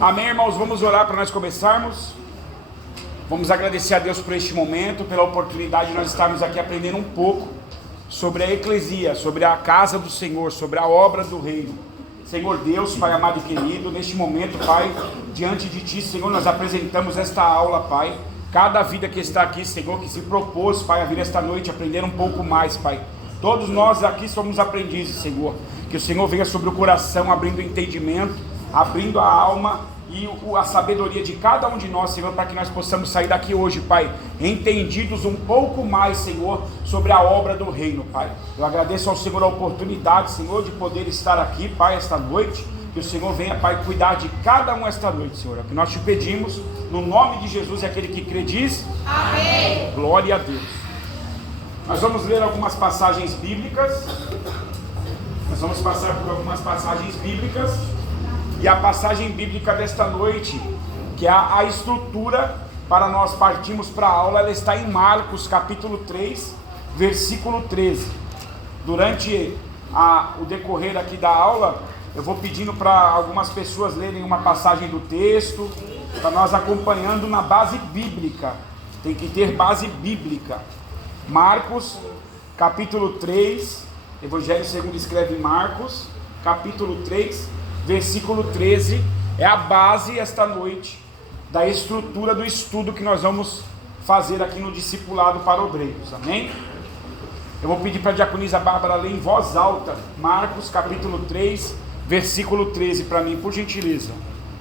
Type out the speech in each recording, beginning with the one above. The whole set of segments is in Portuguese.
Amém, irmãos? Vamos orar para nós começarmos. Vamos agradecer a Deus por este momento, pela oportunidade de nós estarmos aqui aprendendo um pouco sobre a eclesia, sobre a casa do Senhor, sobre a obra do reino. Senhor Deus, Pai amado e querido, neste momento, Pai, diante de Ti, Senhor, nós apresentamos esta aula, Pai. Cada vida que está aqui, Senhor, que se propôs, Pai, a vir esta noite aprender um pouco mais, Pai. Todos nós aqui somos aprendizes, Senhor. Que o Senhor venha sobre o coração, abrindo o entendimento, abrindo a alma e a sabedoria de cada um de nós, Senhor, para que nós possamos sair daqui hoje, Pai, entendidos um pouco mais, Senhor, sobre a obra do reino, Pai. Eu agradeço ao Senhor a oportunidade, Senhor, de poder estar aqui, Pai, esta noite. Que o Senhor venha, Pai, cuidar de cada um esta noite, Senhor. É o que nós te pedimos, no nome de Jesus, e aquele que crê diz: amém. Glória a Deus. Nós vamos ler algumas passagens bíblicas. Nós vamos passar por algumas passagens bíblicas. E a passagem bíblica desta noite, que é a estrutura para nós partirmos para a aula, ela está em Marcos capítulo 3, versículo 13. Durante o decorrer aqui da aula, eu vou pedindo para algumas pessoas lerem uma passagem do texto, para nós acompanhando na base bíblica. Tem que ter base bíblica. Marcos capítulo 3, Evangelho segundo escreve Marcos, capítulo 3, versículo 13, é a base esta noite da estrutura do estudo que nós vamos fazer aqui no discipulado para obreiros, amém? Eu vou pedir para a diaconisa Bárbara ler em voz alta, Marcos capítulo 3, versículo 13, para mim, por gentileza.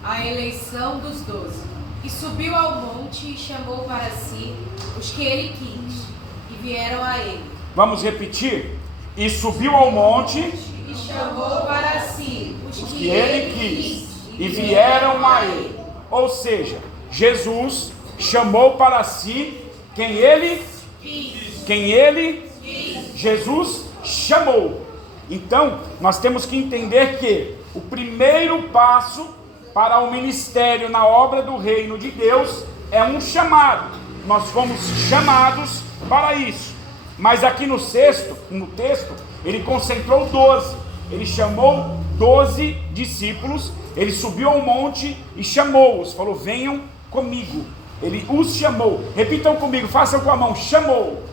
A eleição dos 12. E subiu ao monte e chamou para si os que ele quis, e vieram a ele. Vamos repetir? E subiu ao monte e chamou para si os que ele quis, e vieram a ele. Ou seja, Jesus chamou para si quem ele quis. Quem ele quis. Jesus chamou. Então, nós temos que entender que o primeiro passo para o ministério na obra do reino de Deus é um chamado. Nós fomos chamados para isso. Mas aqui no texto, ele concentrou 12. Ele chamou 12 discípulos, ele subiu ao monte e chamou-os, falou: venham comigo. Ele os chamou. Repitam comigo, façam com a mão: chamou.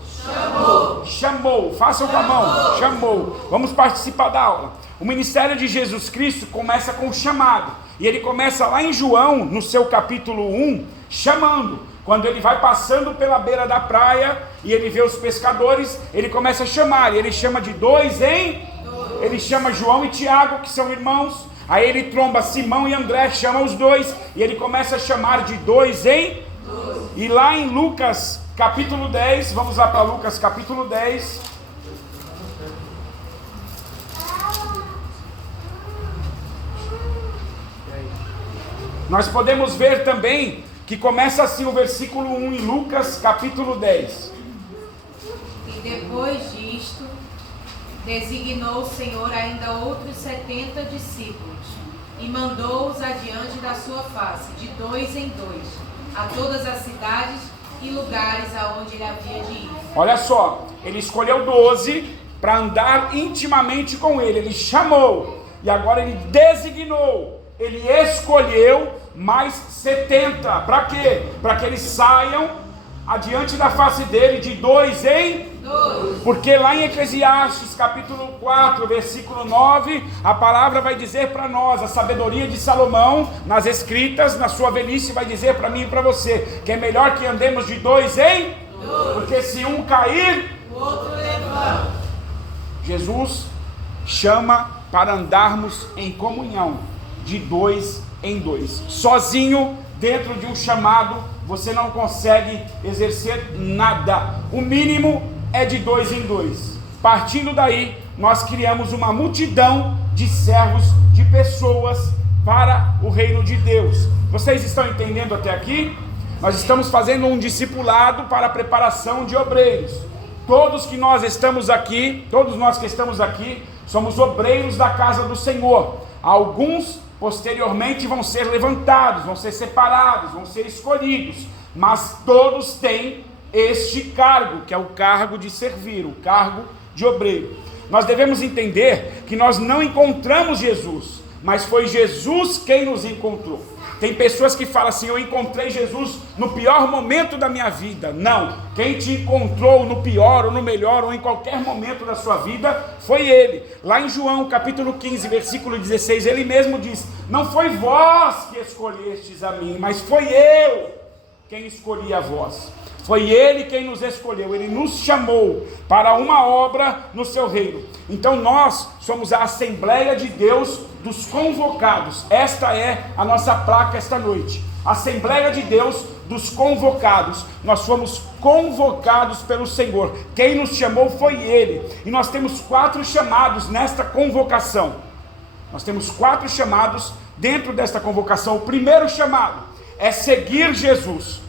Chamou, façam com a mão, chamou. Vamos participar da aula. O ministério de Jesus Cristo começa com o chamado, e ele começa lá em João, no seu capítulo 1, chamando. Quando ele vai passando pela beira da praia e ele vê os pescadores, ele começa a chamar, e ele chama de 2 em 2. Ele chama João e Tiago, que são irmãos. Aí ele tromba Simão e André, chama os 2, e ele começa a chamar de 2 em 2. E lá em Lucas capítulo 10, vamos lá para Lucas capítulo 10. Nós podemos ver também que começa assim o versículo 1 em Lucas capítulo 10. E depois disto, designou o Senhor ainda outros 70 discípulos, e mandou-os adiante da sua face, de 2 em 2, a todas as cidades e lugares aonde ele havia de ir. Olha só, ele escolheu 12 para andar intimamente com ele. Ele chamou, e agora ele designou, ele escolheu mais 70. Para quê? Para que eles saiam adiante da face dele de 2 em 2. Porque lá em Eclesiastes capítulo 4, versículo 9, a palavra vai dizer para nós, a sabedoria de Salomão nas escritas, na sua velhice, vai dizer para mim e para você, que é melhor que andemos de 2 em 2, porque se um cair, o outro levanta. Jesus chama para andarmos em comunhão de 2 em 2. Sozinho, dentro de um chamado, você não consegue exercer nada. O mínimo é de 2 em 2. Partindo daí, nós criamos uma multidão de servos, de pessoas para o reino de Deus. Vocês estão entendendo até aqui? Nós estamos fazendo um discipulado para a preparação de obreiros. Todos que nós estamos aqui, todos nós que estamos aqui, somos obreiros da casa do Senhor. Alguns posteriormente vão ser levantados, vão ser separados, vão ser escolhidos, mas todos têm este cargo, que é o cargo de servir, o cargo de obreiro. Nós devemos entender que nós não encontramos Jesus, mas foi Jesus quem nos encontrou. Tem pessoas que falam assim: eu encontrei Jesus no pior momento da minha vida. Não, quem te encontrou no pior ou no melhor ou em qualquer momento da sua vida foi Ele. Lá em João capítulo 15, versículo 16, Ele mesmo diz: não foi vós que escolhestes a mim, mas foi eu quem escolhi a vós. Foi Ele quem nos escolheu, Ele nos chamou para uma obra no seu reino. Então nós somos a Assembleia de Deus dos convocados. Esta é a nossa placa esta noite. Assembleia de Deus dos convocados. Nós fomos convocados pelo Senhor. Quem nos chamou foi Ele. E nós temos 4 chamados nesta convocação. Nós temos 4 chamados dentro desta convocação. O primeiro chamado é seguir Jesus.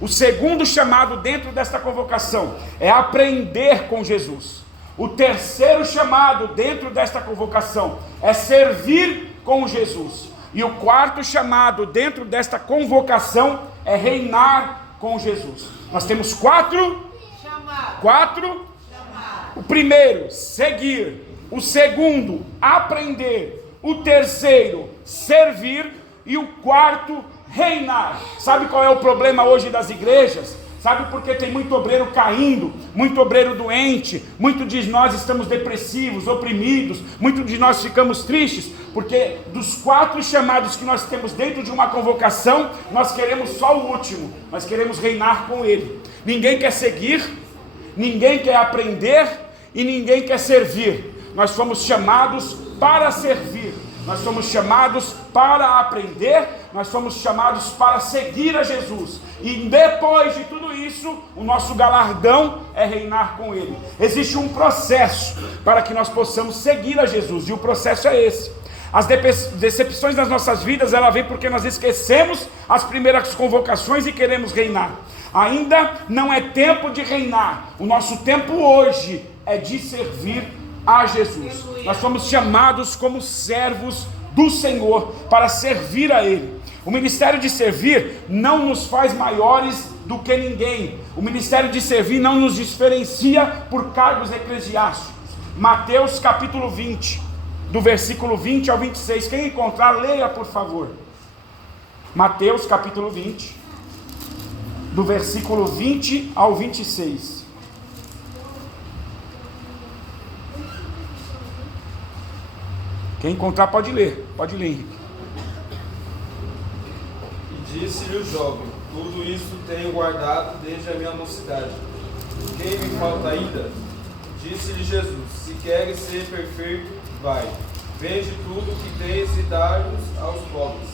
O segundo chamado dentro desta convocação é aprender com Jesus. O terceiro chamado dentro desta convocação é servir com Jesus. E o quarto chamado dentro desta convocação é reinar com Jesus. Nós temos 4 chamados. O primeiro, seguir. O segundo, aprender. O terceiro, servir. E o quarto, reinar. Sabe qual é o problema hoje das igrejas? Sabe por que tem muito obreiro caindo, muito obreiro doente, muitos de nós estamos depressivos, oprimidos, muitos de nós ficamos tristes? Porque dos 4 chamados que nós temos dentro de uma convocação, nós queremos só o último, nós queremos reinar com Ele. Ninguém quer seguir, ninguém quer aprender e ninguém quer servir. Nós fomos chamados para servir. Nós somos chamados para aprender, nós somos chamados para seguir a Jesus. E depois de tudo isso, o nosso galardão é reinar com Ele. Existe um processo para que nós possamos seguir a Jesus, e o processo é esse. As decepções das nossas vidas, ela vem porque nós esquecemos as primeiras convocações e queremos reinar. Ainda não é tempo de reinar, o nosso tempo hoje é de servir a Jesus. Nós fomos chamados como servos do Senhor para servir a Ele. O ministério de servir não nos faz maiores do que ninguém. O ministério de servir não nos diferencia por cargos eclesiásticos. Mateus capítulo 20, do versículo 20 ao 26. Quem encontrar, leia por favor. Mateus capítulo 20, do versículo 20 ao 26. Quem encontrar pode ler Henrique. E disse-lhe o jovem: tudo isso tenho guardado desde a minha mocidade. Quem me falta ainda? Disse-lhe Jesus: se queres ser perfeito, vai, vende tudo o que tens e dá-os aos pobres,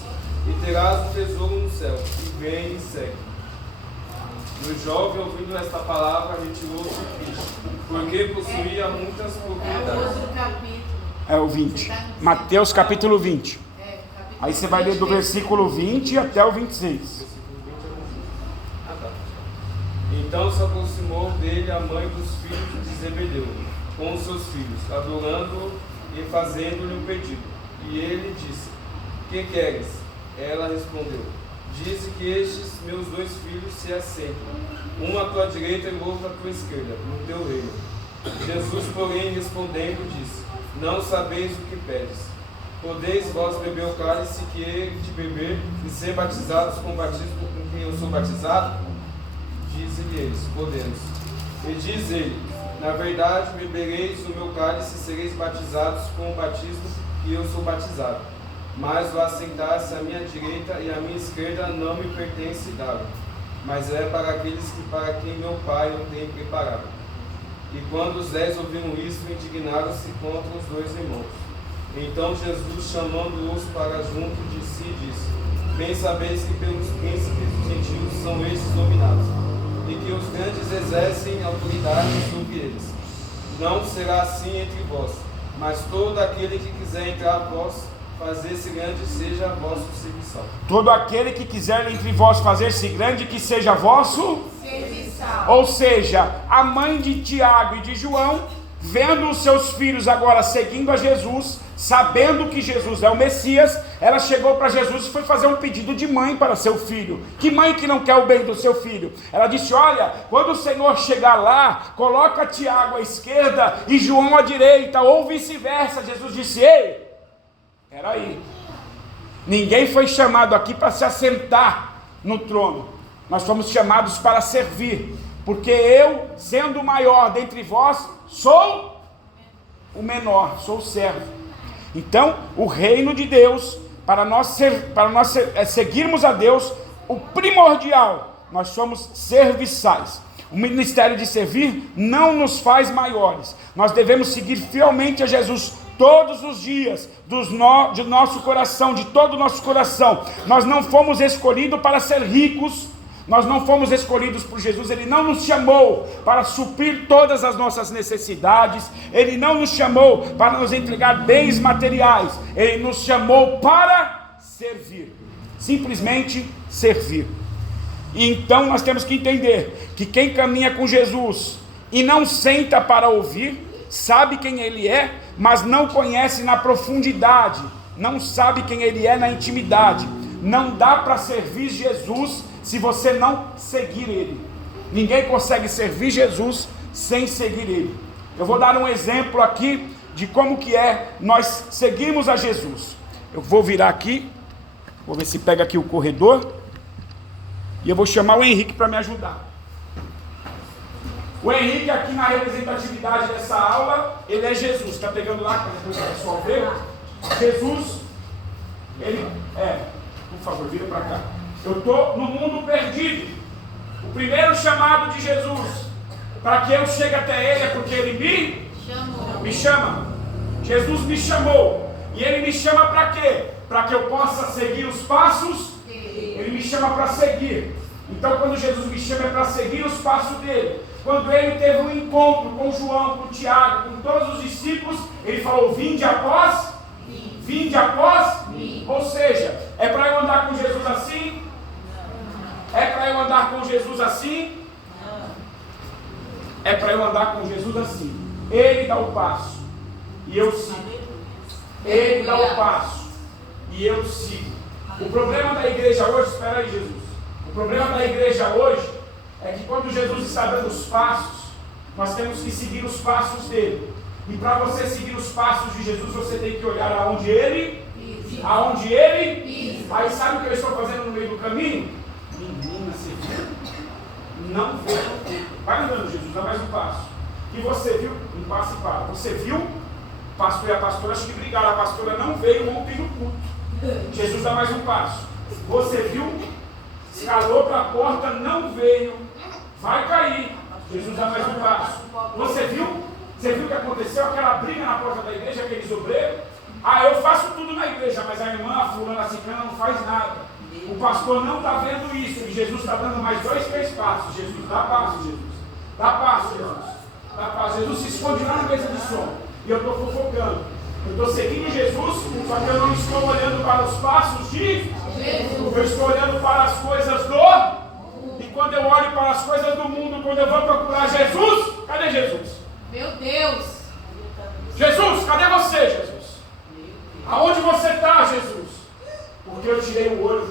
e terás um tesouro no céu, e vem e segue. E o jovem, ouvindo esta palavra, retirou-se triste, porque possuía muitas propriedades. É o 20. Mateus capítulo 20. Aí você vai ler do versículo 20 até o 26. Então se aproximou dele a mãe dos filhos de Zebedeu, com os seus filhos, adorando-o e fazendo-lhe um pedido. E ele disse: que queres? Ela respondeu: dize que estes meus 2 filhos se assentem, um à tua direita e o outro à tua esquerda, no teu reino. Jesus, porém, respondendo, disse: não sabeis o que pedes. Podeis vós beber o cálice que hei de beber e ser batizados com o batismo com quem eu sou batizado? Dizem eles: podemos. E diz ele: na verdade bebereis o meu cálice e sereis batizados com o batismo que eu sou batizado. Mas o assentar-se à minha direita e à minha esquerda não me pertence dar, mas é para aqueles para quem meu Pai o tem preparado. E quando os 10 ouviram isso, indignaram-se contra os 2 irmãos. Então Jesus, chamando-os para junto de si, disse: bem sabeis que pelos príncipes dos gentios são estes dominados, e que os grandes exercem autoridade sobre eles. Não será assim entre vós, mas todo aquele que quiser entrar a vós, fazer-se grande, seja vosso serviçal. Todo aquele que quiser entre vós fazer-se grande, que seja vosso serviçal. Ou seja, a mãe de Tiago e de João, vendo os seus filhos agora seguindo a Jesus, sabendo que Jesus é o Messias, ela chegou para Jesus e foi fazer um pedido de mãe para seu filho. Que mãe que não quer o bem do seu filho? Ela disse: olha, quando o Senhor chegar lá, coloca Tiago à esquerda e João à direita, ou vice-versa. Jesus disse: ei, Peraí. Ninguém foi chamado aqui para se assentar no trono. Nós fomos chamados para servir. Porque eu, sendo o maior dentre vós, sou o menor, sou o servo. Então, o reino de Deus, para nós seguirmos a Deus, o primordial, nós somos serviçais. O ministério de servir não nos faz maiores. Nós devemos seguir fielmente a Jesus todos os dias, de nosso coração, de todo o nosso coração. Nós não fomos escolhidos para ser ricos. Nós não fomos escolhidos por Jesus. Ele não nos chamou para suprir todas as nossas necessidades. Ele não nos chamou para nos entregar bens materiais. Ele nos chamou para servir. Simplesmente servir. E então nós temos que entender que quem caminha com Jesus e não senta para ouvir, sabe quem Ele é, mas não conhece na profundidade. Não sabe quem Ele é na intimidade. Não dá para servir Jesus se você não seguir Ele. Ninguém consegue servir Jesus sem seguir Ele. Eu vou dar um exemplo aqui de como que é nós seguirmos a Jesus. Eu vou virar aqui, vou ver se pega aqui o corredor, e eu vou chamar o Henrique para me ajudar. O Henrique aqui na representatividade dessa aula, ele é Jesus. Está pegando lá, para depois o pessoal ver? Jesus, ele por favor, vira para cá. Eu estou no mundo perdido. O primeiro chamado de Jesus para que eu chegue até Ele é porque Ele me chama. Jesus me chamou. E Ele me chama para quê? Para que eu possa seguir os passos. Ele me chama para seguir. Então quando Jesus me chama é para seguir os passos dele. Quando Ele teve um encontro com João, com Tiago, com todos os discípulos, Ele falou: vinde após mim. Vinde após mim. Ou seja, é para eu andar com Jesus assim? É para eu andar com Jesus assim? É para eu andar com Jesus assim. Ele dá o passo e eu sigo. Ele dá o passo e eu sigo. O problema da igreja hoje, espera aí, Jesus. O problema da igreja hoje é que quando Jesus está dando os passos, nós temos que seguir os passos dele. E para você seguir os passos de Jesus, você tem que olhar aonde ele, Aí sabe o que eu estou fazendo no meio do caminho? Menina, você viu? Não vê. Vai andando, Jesus, dá mais um passo. E você viu? Um passo e para. Você viu? O pastor e a pastora acho que brigaram. A pastora não veio ontem no culto. Jesus dá mais um passo. Você viu? Escalou para a porta, não veio. Vai cair. Jesus dá mais um passo. Você viu? Você viu o que aconteceu? Aquela briga na porta da igreja, aqueles obreiros. Eu faço tudo na igreja, mas a irmã, a fulana, a ciclana não faz nada. O pastor não está vendo isso. E Jesus está dando mais 2, 3 passos. Jesus, dá passo, Jesus. Dá passo, Jesus. Dá passo. Jesus se esconde lá na mesa de som. E eu estou fofocando. Eu estou seguindo Jesus, só que eu não estou olhando para os passos de Jesus. Eu estou olhando para as coisas do... E quando eu olho para as coisas do mundo, quando eu vou procurar Jesus, cadê Jesus? Meu Deus! Jesus, cadê você, Jesus? Aonde você está, Jesus? Porque eu tirei o olho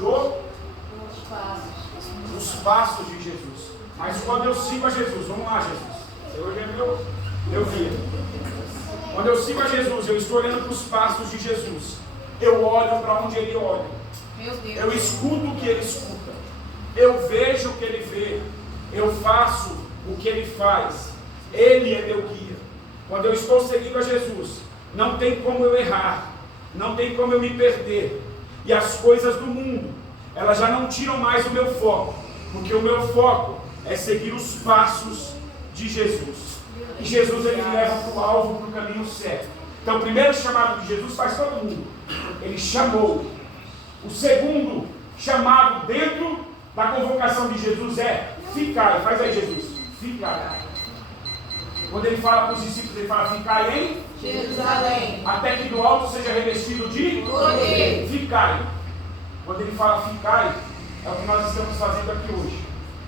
dos passos de Jesus. Mas quando eu sigo a Jesus, vamos lá, Jesus. Hoje é meu guia. Quando eu sigo a Jesus, eu estou olhando para os passos de Jesus. Eu olho para onde Ele olha. Meu Deus. Eu escuto o que Ele escuta. Eu vejo o que Ele vê. Eu faço o que Ele faz. Ele é meu guia. Quando eu estou seguindo a Jesus, não tem como eu errar. Não tem como eu me perder. E as coisas do mundo, elas já não tiram mais o meu foco. Porque o meu foco é seguir os passos de Jesus. E Jesus, ele me leva para o alvo, para o caminho certo. Então o primeiro chamado de Jesus faz todo mundo. Ele chamou. O segundo chamado dentro da convocação de Jesus é ficar. Faz aí, Jesus. Ficar. Quando ele fala para os discípulos, ele fala: ficai em Jerusalém, até que do alto seja revestido de poder. Ficai. Quando ele fala ficai, é o que nós estamos fazendo aqui hoje.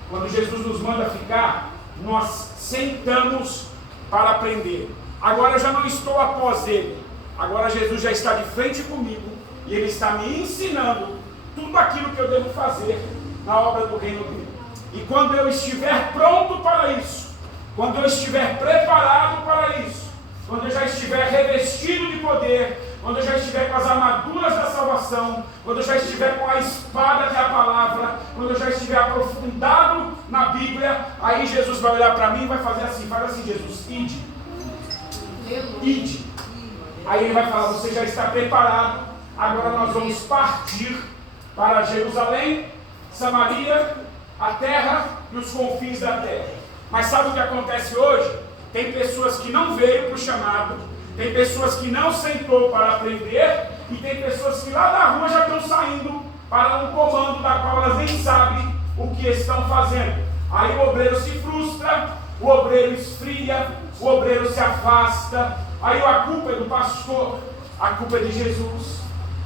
Quando Jesus nos manda ficar, nós sentamos para aprender. Agora eu já não estou após ele. Agora Jesus já está de frente comigo e ele está me ensinando tudo aquilo que eu devo fazer na obra do reino dele. E quando eu estiver pronto para isso, quando eu estiver preparado para isso, quando eu já estiver revestido de poder, quando eu já estiver com as armaduras da salvação, quando eu já estiver com a espada que é a palavra, quando eu já estiver aprofundado na Bíblia, aí Jesus vai olhar para mim e vai fazer assim, faz assim, Jesus, ide. Ide. Aí ele vai falar, você já está preparado, agora nós vamos partir para Jerusalém, Samaria, a terra e os confins da terra. Mas sabe o que acontece hoje? Tem pessoas que não veio para o chamado, tem pessoas que não sentou para aprender, e tem pessoas que lá da rua já estão saindo para um comando da qual elas nem sabem o que estão fazendo. Aí o obreiro se frustra, o obreiro esfria, o obreiro se afasta. Aí a culpa é do pastor, a culpa é de Jesus,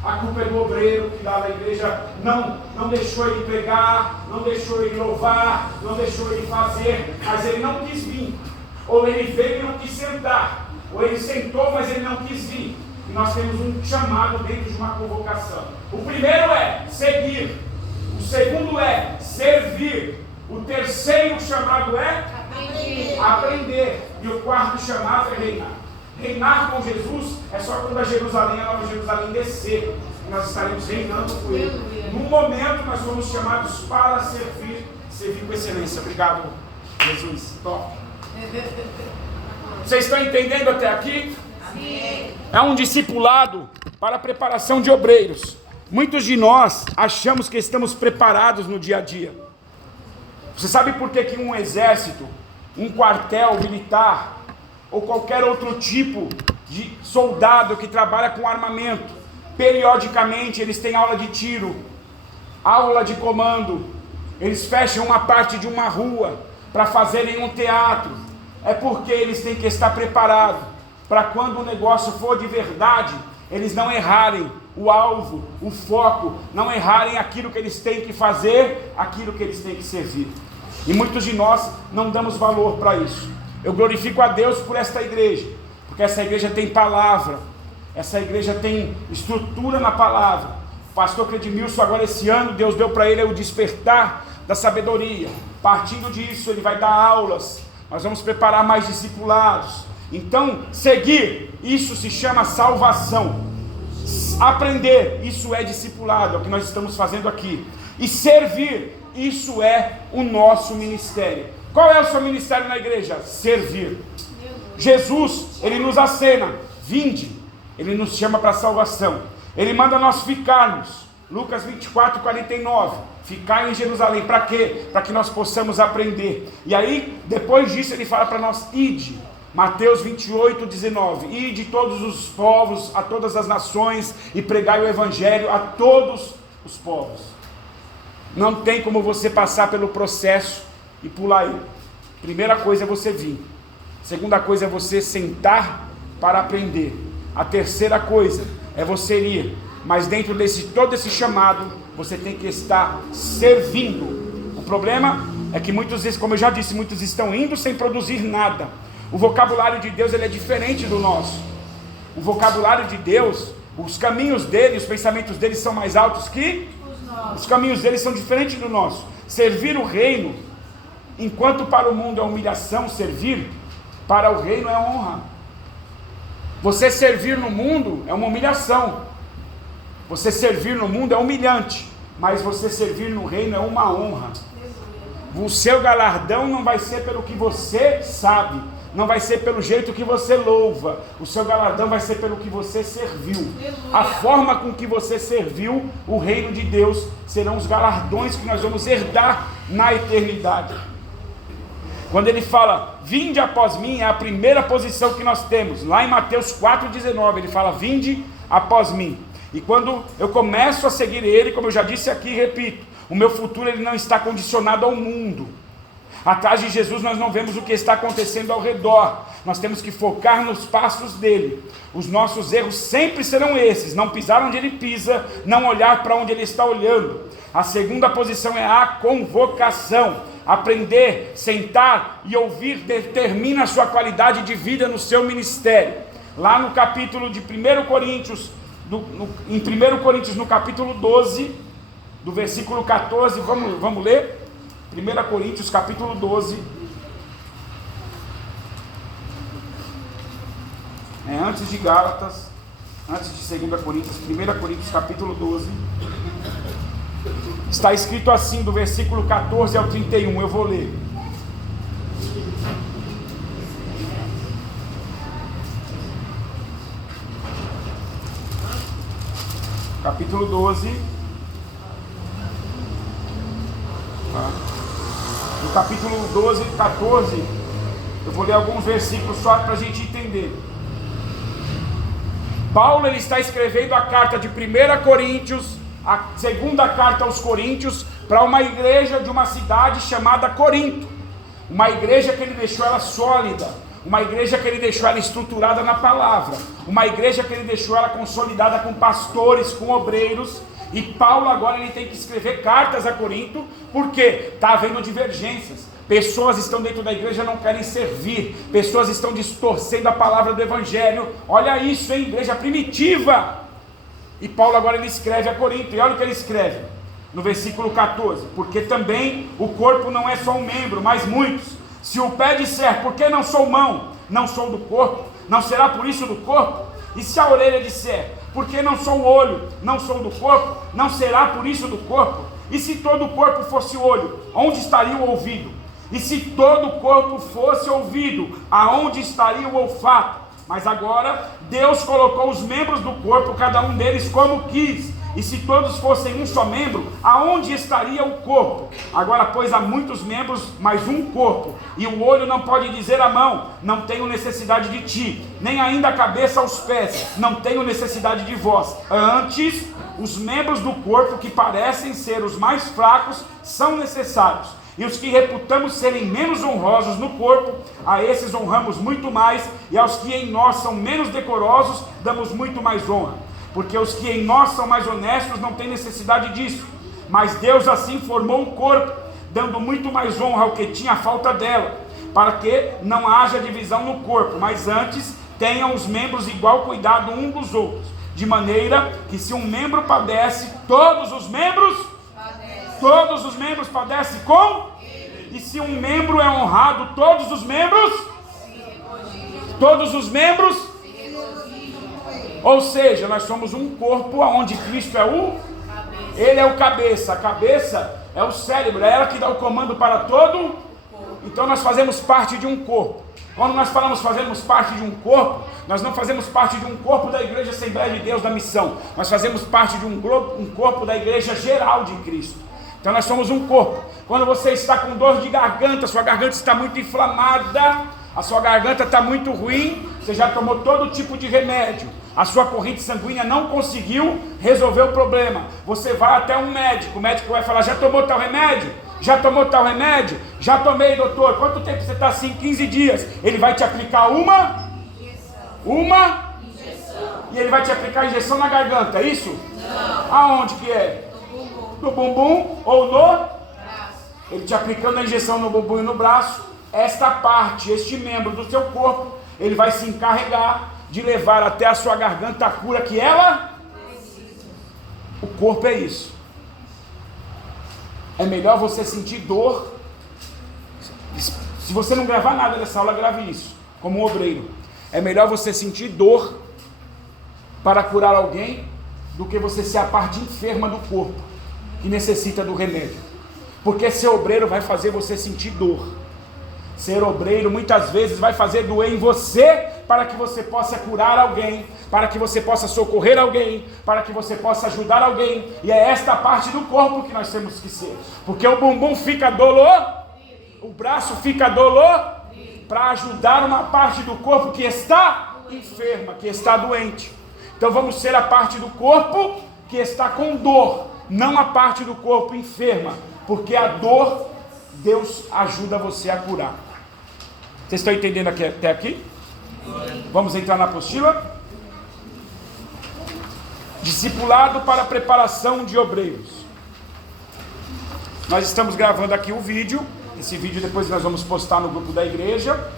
a culpa é do obreiro que lá na igreja não deixou ele pregar, não deixou ele louvar, não deixou ele fazer, mas ele não quis vir. Ou ele veio e não quis sentar, ou ele sentou, mas ele não quis vir. E nós temos um chamado dentro de uma convocação. O primeiro é seguir, o segundo é servir, o terceiro chamado é aprender, e o quarto chamado é reinar. Reinar com Jesus é só quando a Nova Jerusalém descer, nós estaremos reinando com Ele. No momento nós somos chamados para servir com excelência. Obrigado, Jesus. Top. Vocês estão entendendo até aqui? Sim. É um discipulado para a preparação de obreiros. Muitos de nós achamos que estamos preparados no dia a dia. Você sabe por que um exército, um quartel militar, ou qualquer outro tipo de soldado que trabalha com armamento, periodicamente eles têm aula de tiro, aula de comando, eles fecham uma parte de uma rua para fazerem um teatro? É porque eles têm que estar preparados para quando o negócio for de verdade, eles não errarem o alvo, o foco, não errarem aquilo que eles têm que fazer, aquilo que eles têm que servir. E muitos de nós não damos valor para isso. Eu glorifico a Deus por esta igreja, porque essa igreja tem palavra, essa igreja tem estrutura na palavra. O pastor Credimilson, agora esse ano, Deus deu para ele o despertar da sabedoria. Partindo disso, ele vai dar aulas, nós vamos preparar mais discipulados. Então, seguir, isso se chama salvação. Aprender, isso é discipulado, é o que nós estamos fazendo aqui. E servir, isso é o nosso ministério. Qual é o seu ministério na igreja? Servir. Jesus, ele nos acena, vinde, ele nos chama para a salvação, ele manda nós ficarmos. Lucas 24, 49, ficar em Jerusalém, para quê? Para que nós possamos aprender. E aí, depois disso, ele fala para nós, ide. Mateus 28, 19, ide todos os povos, a todas as nações, e pregai o evangelho a todos os povos. Não tem como você passar pelo processo e pular ele. Primeira coisa é você vir. Segunda coisa é você sentar para aprender. A terceira coisa é você ir. Mas dentro desse todo esse chamado, você tem que estar servindo. O problema é que muitos, como eu já disse, muitos estão indo sem produzir nada. O vocabulário de Deus, ele é diferente do nosso. O vocabulário de Deus, os caminhos dele, os pensamentos dele são mais altos que os caminhos dele são diferentes do nosso. Servir o reino, enquanto para o mundo é humilhação, servir, para o reino é honra. Você servir no mundo é uma humilhação. Você servir no mundo é humilhante, mas você servir no reino é uma honra. O seu galardão não vai ser pelo que você sabe, não vai ser pelo jeito que você louva. O seu galardão vai ser pelo que você serviu. A forma com que você serviu o reino de Deus serão os galardões que nós vamos herdar na eternidade. Quando ele fala, vinde após mim, é a primeira posição que nós temos. Lá em Mateus 4,19, ele fala, vinde após mim. E quando eu começo a seguir ele, como eu já disse aqui e repito, o meu futuro ele não está condicionado ao mundo. Atrás de Jesus nós não vemos o que está acontecendo ao redor. Nós temos que focar nos passos dele. Os nossos erros sempre serão esses: não pisar onde ele pisa, não olhar para onde ele está olhando. A segunda posição é a convocação. Aprender, sentar e ouvir determina a sua qualidade de vida no seu ministério. Lá no capítulo de 1 Coríntios, em 1 Coríntios no capítulo 12, do versículo 14, vamos ler? 1 Coríntios capítulo 12, antes de Gálatas, antes de 2 Coríntios, 1 Coríntios capítulo 12, está escrito assim, do versículo 14 ao 31, eu vou ler. Capítulo 12, no capítulo 12, 14, eu vou ler alguns versículos só para a gente entender. Paulo, ele está escrevendo a carta de 1 Coríntios, a segunda carta aos Coríntios, para uma igreja de uma cidade chamada Corinto, uma igreja que ele deixou ela sólida, uma igreja que ele deixou ela estruturada na palavra, uma igreja que ele deixou ela consolidada com pastores, com obreiros. E Paulo agora ele tem que escrever cartas a Corinto, porque está havendo divergências, pessoas estão dentro da igreja e não querem servir, pessoas estão distorcendo a palavra do evangelho. Olha isso, hein, igreja primitiva. E Paulo agora ele escreve a Corinto, e olha o que ele escreve no versículo 14: porque também o corpo não é só um membro, mas muitos. Se o pé disser, por que não sou mão, não sou do corpo, não será por isso do corpo? E se a orelha disser, por que não sou olho, não sou do corpo, não será por isso do corpo? E se todo o corpo fosse olho, onde estaria o ouvido? E se todo o corpo fosse ouvido, aonde estaria o olfato? Mas agora Deus colocou os membros do corpo, cada um deles como quis. E se todos fossem um só membro, aonde estaria o corpo? Agora, pois, há muitos membros, mas um corpo. E o olho não pode dizer à mão, não tenho necessidade de ti, nem ainda a cabeça aos pés, não tenho necessidade de vós. Antes, os membros do corpo que parecem ser os mais fracos são necessários. E os que reputamos serem menos honrosos no corpo, a esses honramos muito mais, e aos que em nós são menos decorosos, damos muito mais honra. Porque os que em nós são mais honestos não têm necessidade disso, mas Deus assim formou o corpo, dando muito mais honra ao que tinha falta dela, para que não haja divisão no corpo, mas antes tenham os membros igual cuidado um dos outros, de maneira que se um membro padece, todos os membros padecem com ele. E se um membro é honrado, todos os membros ou seja, nós somos um corpo onde Cristo é o cabeça. Ele é o cabeça, a cabeça é o cérebro, é ela que dá o comando para todo. Então nós fazemos parte de um corpo. Quando nós falamos fazemos parte de um corpo, nós não fazemos parte de um corpo da Igreja Assembleia de Deus da Missão, nós fazemos parte de um corpo da Igreja Geral de Cristo. Então nós somos um corpo. Quando você está com dor de garganta, sua garganta está muito inflamada, a sua garganta está muito ruim, você já tomou todo tipo de remédio, a sua corrente sanguínea não conseguiu resolver o problema, você vai até um médico, o médico vai falar, já tomou tal remédio? Já tomou tal remédio? Já tomei, doutor. Quanto tempo você está assim? 15 dias. Ele vai te aplicar uma injeção. E ele vai te aplicar a injeção na garganta, é isso? Não. Aonde que é? No bumbum ou no braço. Ele te aplicando a injeção no bumbum e no braço, esta parte, este membro do seu corpo, ele vai se encarregar de levar até a sua garganta a cura que ela precisa. O corpo é isso. É melhor você sentir dor. Se você não gravar nada dessa aula, grave isso, como um obreiro. É melhor você sentir dor para curar alguém do que você ser a parte enferma do corpo, que necessita do remédio. Porque ser obreiro vai fazer você sentir dor. Ser obreiro muitas vezes vai fazer doer em você, para que você possa curar alguém, para que você possa socorrer alguém, para que você possa ajudar alguém. E é esta parte do corpo que nós temos que ser. Porque o bumbum fica dolor, o braço fica dolor, para ajudar uma parte do corpo que está enferma, que está doente. Então vamos ser a parte do corpo que está com dor, não a parte do corpo enferma, porque a dor, Deus ajuda você a curar. Vocês estão entendendo até aqui? Vamos entrar na apostila? Discipulado para preparação de obreiros. Nós estamos gravando aqui o vídeo. Esse vídeo depois nós vamos postar no grupo da igreja.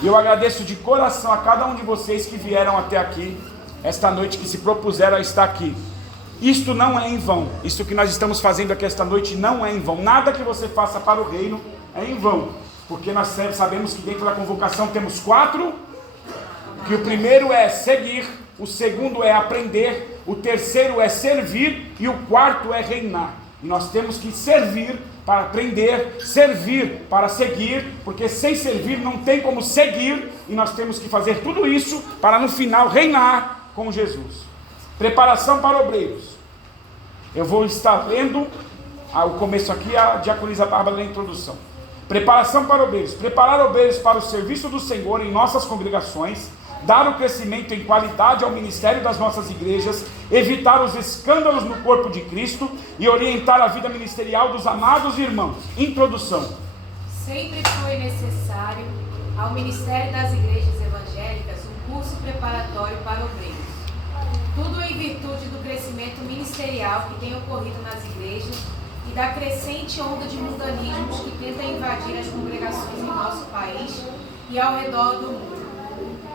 E eu agradeço de coração a cada um de vocês que vieram até aqui esta noite, que se propuseram a estar aqui. Isto não é em vão. Isto que nós estamos fazendo aqui esta noite não é em vão. Nada que você faça para o reino é em vão. Porque nós sabemos que dentro da convocação temos 4 Que o primeiro é seguir, o segundo é aprender, o terceiro é servir e o quarto é reinar. E nós temos que servir para aprender, servir para seguir, porque sem servir não tem como seguir, e nós temos que fazer tudo isso para no final reinar com Jesus. Preparação para obreiros. Eu vou estar lendo o começo aqui, a diaconisa Bárbara na introdução. Preparação para obreiros. Preparar obreiros para o serviço do Senhor em nossas congregações, dar o crescimento em qualidade ao ministério das nossas igrejas, evitar os escândalos no corpo de Cristo e orientar a vida ministerial dos amados irmãos. Introdução. Sempre foi necessário ao ministério das igrejas evangélicas um curso preparatório para obreiros. Tudo em virtude do crescimento ministerial que tem ocorrido nas igrejas e da crescente onda de mundanismos que tenta invadir as congregações em nosso país e ao redor do mundo.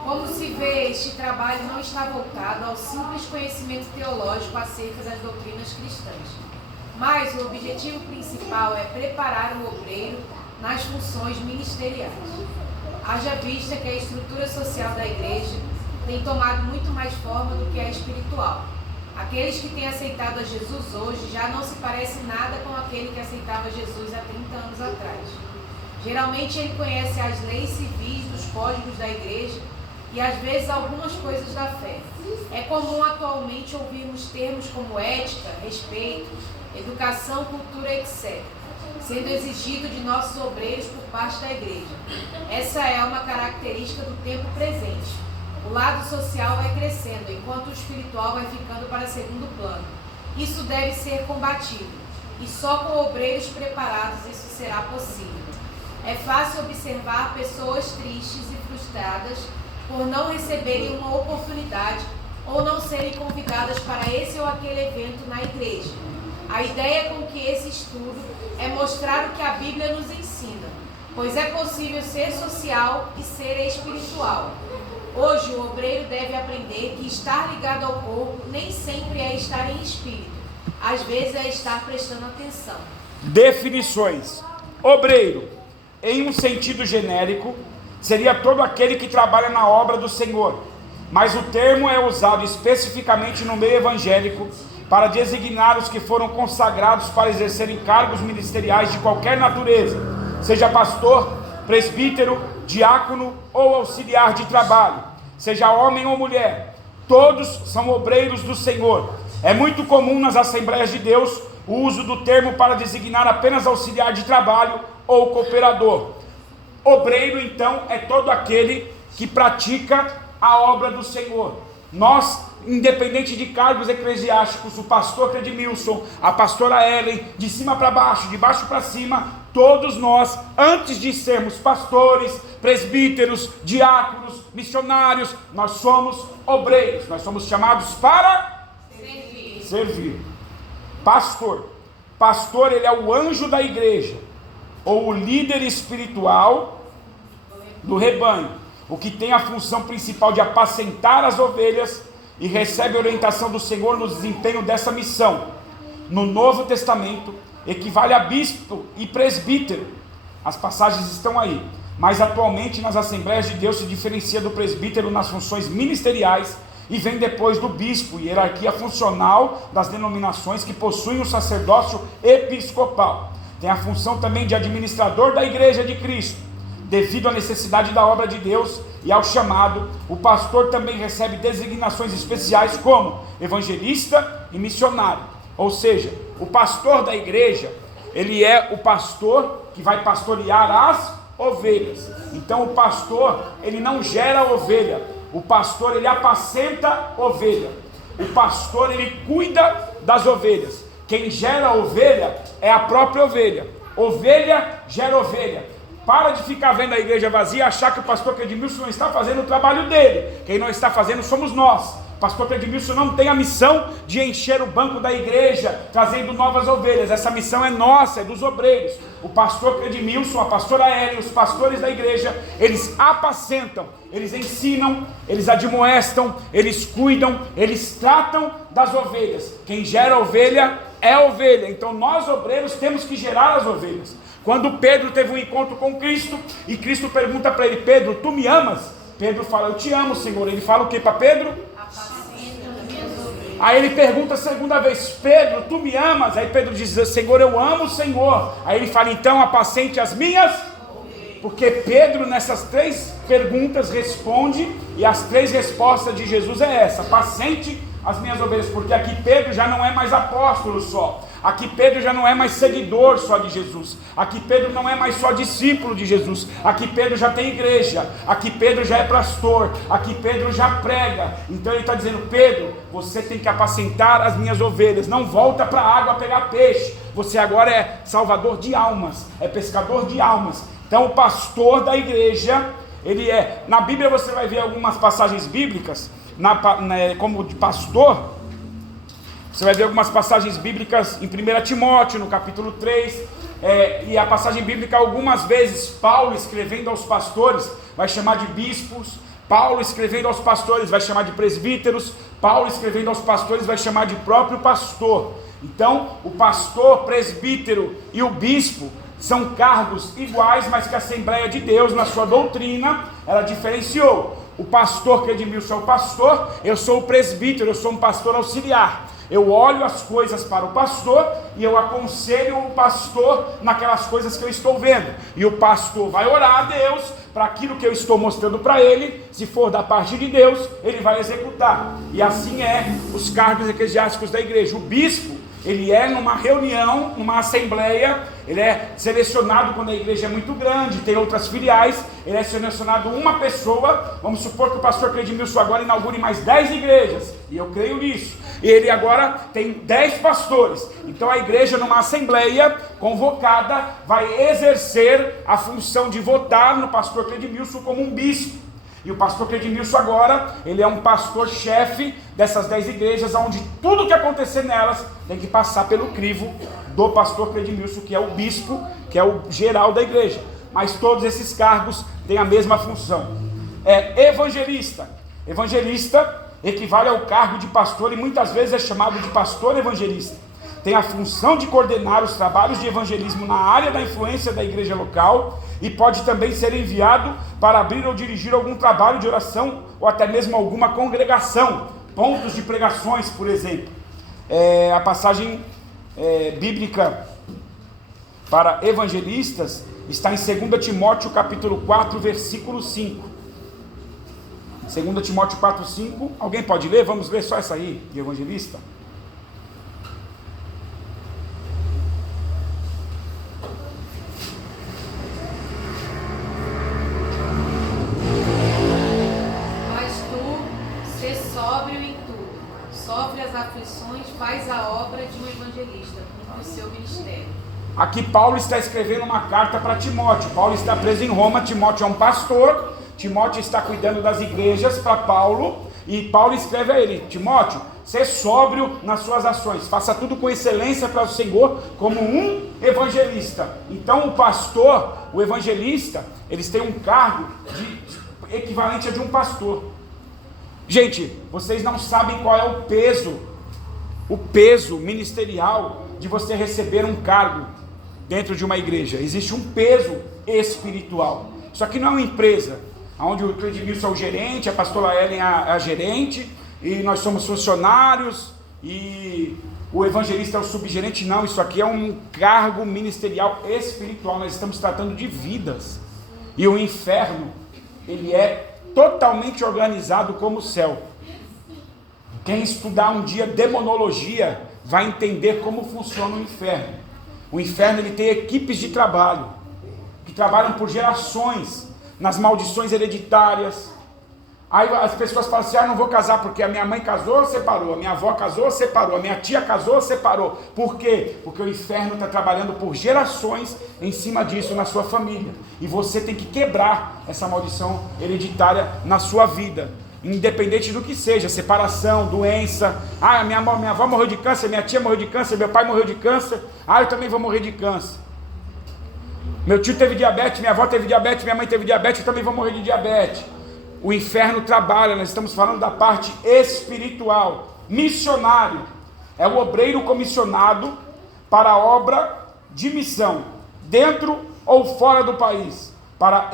Como se vê, este trabalho não está voltado ao simples conhecimento teológico acerca das doutrinas cristãs, mas o objetivo principal é preparar o obreiro nas funções ministeriais. Haja vista que a estrutura social da igreja tem tomado muito mais forma do que a espiritual. Aqueles que têm aceitado a Jesus hoje já não se parecem nada com aquele que aceitava Jesus há 30 anos atrás. Geralmente ele conhece as leis civis dos códigos da igreja e às vezes algumas coisas da fé. É comum atualmente ouvirmos termos como ética, respeito, educação, cultura, etc., sendo exigido de nossos obreiros por parte da igreja. Essa é uma característica do tempo presente. O lado social vai crescendo, enquanto o espiritual vai ficando para segundo plano. Isso deve ser combatido, e só com obreiros preparados isso será possível. É fácil observar pessoas tristes e frustradas por não receberem uma oportunidade ou não serem convidadas para esse ou aquele evento na igreja. A ideia com que esse estudo é mostrar o que a Bíblia nos ensina, pois é possível ser social e ser espiritual. Hoje o obreiro deve aprender que estar ligado ao corpo nem sempre é estar em espírito, às vezes é estar prestando atenção. Definições. Obreiro, em um sentido genérico, seria todo aquele que trabalha na obra do Senhor, mas o termo é usado especificamente no meio evangélico para designar os que foram consagrados para exercerem cargos ministeriais de qualquer natureza, seja pastor, presbítero, diácono ou auxiliar de trabalho, seja homem ou mulher, todos são obreiros do Senhor. É muito comum nas Assembleias de Deus o uso do termo para designar apenas auxiliar de trabalho ou cooperador. Obreiro, então, é todo aquele que pratica a obra do Senhor. Nós, independente de cargos eclesiásticos, o pastor Credmilson, a pastora Ellen, de cima para baixo, de baixo para cima, todos nós, antes de sermos pastores, presbíteros, diáconos, missionários, nós somos obreiros, nós somos chamados para servir. Pastor, ele é o anjo da igreja, ou o líder espiritual do rebanho, o que tem a função principal de apacentar as ovelhas e recebe a orientação do Senhor no desempenho dessa missão. No Novo Testamento, equivale a bispo e presbítero. As passagens estão aí, mas atualmente nas Assembleias de Deus se diferencia do presbítero nas funções ministeriais e vem depois do bispo, hierarquia funcional das denominações que possuem o sacerdócio episcopal. Tem a função também de administrador da igreja de Cristo. Devido à necessidade da obra de Deus e ao chamado, o pastor também recebe designações especiais como evangelista e missionário. Ou seja, o pastor da igreja, ele é o pastor que vai pastorear as ovelhas. Então o pastor, ele não gera ovelha, o pastor, ele apacenta ovelha. O pastor, ele cuida das ovelhas. Quem gera ovelha é a própria ovelha. Ovelha gera ovelha. Para de ficar vendo a igreja vazia e achar que o pastor Credmilson não está fazendo o trabalho dele. Quem não está fazendo somos nós. O pastor Credmilson não tem a missão de encher o banco da igreja, trazendo novas ovelhas. Essa missão é nossa, é dos obreiros. O pastor Credmilson, a pastora Ellen, os pastores da igreja, eles apacentam, eles ensinam, eles admoestam, eles cuidam, eles tratam das ovelhas. Quem gera ovelha é ovelha. Então nós obreiros temos que gerar as ovelhas. Quando Pedro teve um encontro com Cristo, e Cristo pergunta para ele: Pedro, tu me amas? Pedro fala, eu te amo, Senhor. Ele fala o que para Pedro? Apacenta as minhas ovelhas. Aí ele pergunta a segunda vez, Pedro, tu me amas? Aí Pedro diz, Senhor, eu amo o Senhor. Aí ele fala, então apacente as minhas. Porque Pedro nessas 3 perguntas responde, e as 3 respostas de Jesus é essa: apacente as minhas ovelhas. Porque aqui Pedro já não é mais apóstolo só, aqui Pedro já não é mais seguidor só de Jesus, aqui Pedro não é mais só discípulo de Jesus, aqui Pedro já tem igreja, aqui Pedro já é pastor, aqui Pedro já prega. Então ele está dizendo, Pedro, você tem que apacentar as minhas ovelhas, não volta para a água pegar peixe, você agora é salvador de almas, é pescador de almas. Então o pastor da igreja, ele é, na Bíblia você vai ver algumas passagens bíblicas, como de pastor, você vai ver algumas passagens bíblicas em 1 Timóteo, no capítulo 3, e a passagem bíblica, algumas vezes, Paulo escrevendo aos pastores, vai chamar de bispos, Paulo escrevendo aos pastores, vai chamar de presbíteros, Paulo escrevendo aos pastores, vai chamar de próprio pastor. Então, o pastor, presbítero e o bispo são cargos iguais, mas que a Assembleia de Deus, na sua doutrina, ela diferenciou. O pastor Credimilson é o pastor, eu sou o presbítero, eu sou um pastor auxiliar. Eu olho as coisas para o pastor e eu aconselho o pastor naquelas coisas que eu estou vendo. E o pastor vai orar a Deus para aquilo que eu estou mostrando para ele, se for da parte de Deus, ele vai executar. E assim é os cargos eclesiásticos da igreja. O bispo, ele é numa reunião, numa assembleia, ele é selecionado quando a igreja é muito grande, tem outras filiais, ele é selecionado uma pessoa. Vamos supor que o pastor Credimilson agora inaugure mais 10 igrejas, e eu creio nisso, e ele agora tem 10 pastores, então a igreja numa assembleia convocada vai exercer a função de votar no pastor Credimilson como um bispo. E o pastor Credimilson agora, ele é um pastor-chefe dessas 10 igrejas, onde tudo que acontecer nelas tem que passar pelo crivo do pastor Credimilson, que é o bispo, que é o geral da igreja. Mas todos esses cargos têm a mesma função. Evangelista. Evangelista equivale ao cargo de pastor e muitas vezes é chamado de pastor evangelista. Tem a função de coordenar os trabalhos de evangelismo na área da influência da igreja local e pode também ser enviado para abrir ou dirigir algum trabalho de oração ou até mesmo alguma congregação, pontos de pregações, por exemplo. A passagem bíblica para evangelistas está em 2 Timóteo capítulo 4, versículo 5. 2 Timóteo 4, 5. Alguém pode ler? Vamos ler só essa aí, de evangelista. Aflições, faz a obra de um evangelista, cumpre o seu ministério. Aqui Paulo está escrevendo uma carta para Timóteo. Paulo está preso em Roma, Timóteo é um pastor, Timóteo está cuidando das igrejas para Paulo, e Paulo escreve a ele, Timóteo, seja sóbrio nas suas ações, faça tudo com excelência para o Senhor, como um evangelista. Então o pastor, o evangelista, eles têm um cargo equivalente a de um pastor. Gente, vocês não sabem qual é o peso ministerial de você receber um cargo dentro de uma igreja. Existe um peso espiritual. Isso aqui não é uma empresa, onde o Credimilson é o gerente, a pastora Ellen é a gerente, e nós somos funcionários, e o evangelista é o subgerente. Não, isso aqui é um cargo ministerial espiritual. Nós estamos tratando de vidas. E o inferno, ele é totalmente organizado como o céu. Quem estudar um dia demonologia vai entender como funciona o inferno. O inferno, ele tem equipes de trabalho que trabalham por gerações nas maldições hereditárias. Aí as pessoas falam assim, não vou casar porque a minha mãe casou, separou, a minha avó casou, separou, a minha tia casou, separou. Por quê? Porque o inferno está trabalhando por gerações em cima disso na sua família. E você tem que quebrar essa maldição hereditária na sua vida, independente do que seja, separação, doença. Minha avó morreu de câncer, minha tia morreu de câncer, meu pai morreu de câncer, eu também vou morrer de câncer. Meu tio teve diabetes, minha avó teve diabetes, minha mãe teve diabetes, eu também vou morrer de diabetes. O inferno trabalha, nós estamos falando da parte espiritual. Missionário é o obreiro comissionado para a obra de missão, dentro ou fora do país, para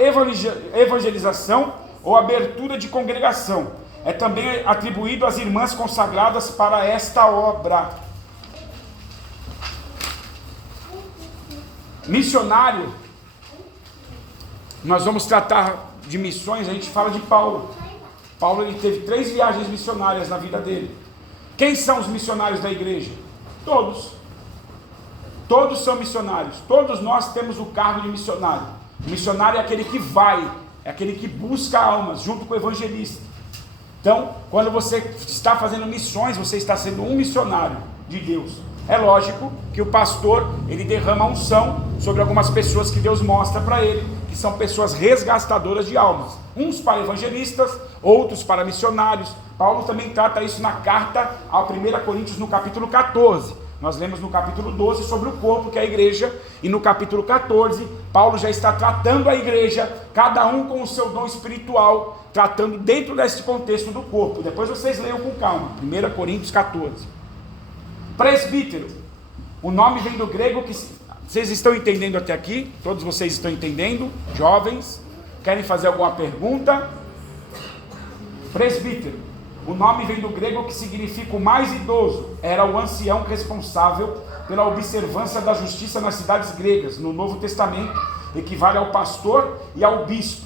evangelização ou abertura de congregação. É também atribuído às irmãs consagradas para esta obra. Missionário, nós vamos tratar de missões, a gente fala de Paulo. Paulo, ele teve 3 viagens missionárias na vida dele. Quem são os missionários da igreja? Todos. Todos são missionários. Todos nós temos o cargo de missionário. O missionário é aquele que vai, é aquele que busca almas, junto com o evangelista. Então, quando você está fazendo missões, você está sendo um missionário de Deus. É lógico que o pastor, ele derrama unção sobre algumas pessoas que Deus mostra para ele, que são pessoas resgatadoras de almas. Uns para evangelistas, outros para missionários. Paulo também trata isso na carta ao 1 Coríntios, no capítulo 14. Nós lemos no capítulo 12 sobre o corpo, que é a igreja, e no capítulo 14, Paulo já está tratando a igreja, cada um com o seu dom espiritual, tratando dentro desse contexto do corpo. Depois vocês leiam com calma, 1 Coríntios 14. Presbítero, o nome vem do grego que... Vocês estão entendendo até aqui? Todos vocês estão entendendo? Jovens, querem fazer alguma pergunta? Presbítero, o nome vem do grego que significa o mais idoso. Era o ancião responsável pela observância da justiça nas cidades gregas. No Novo Testamento, equivale ao pastor e ao bispo.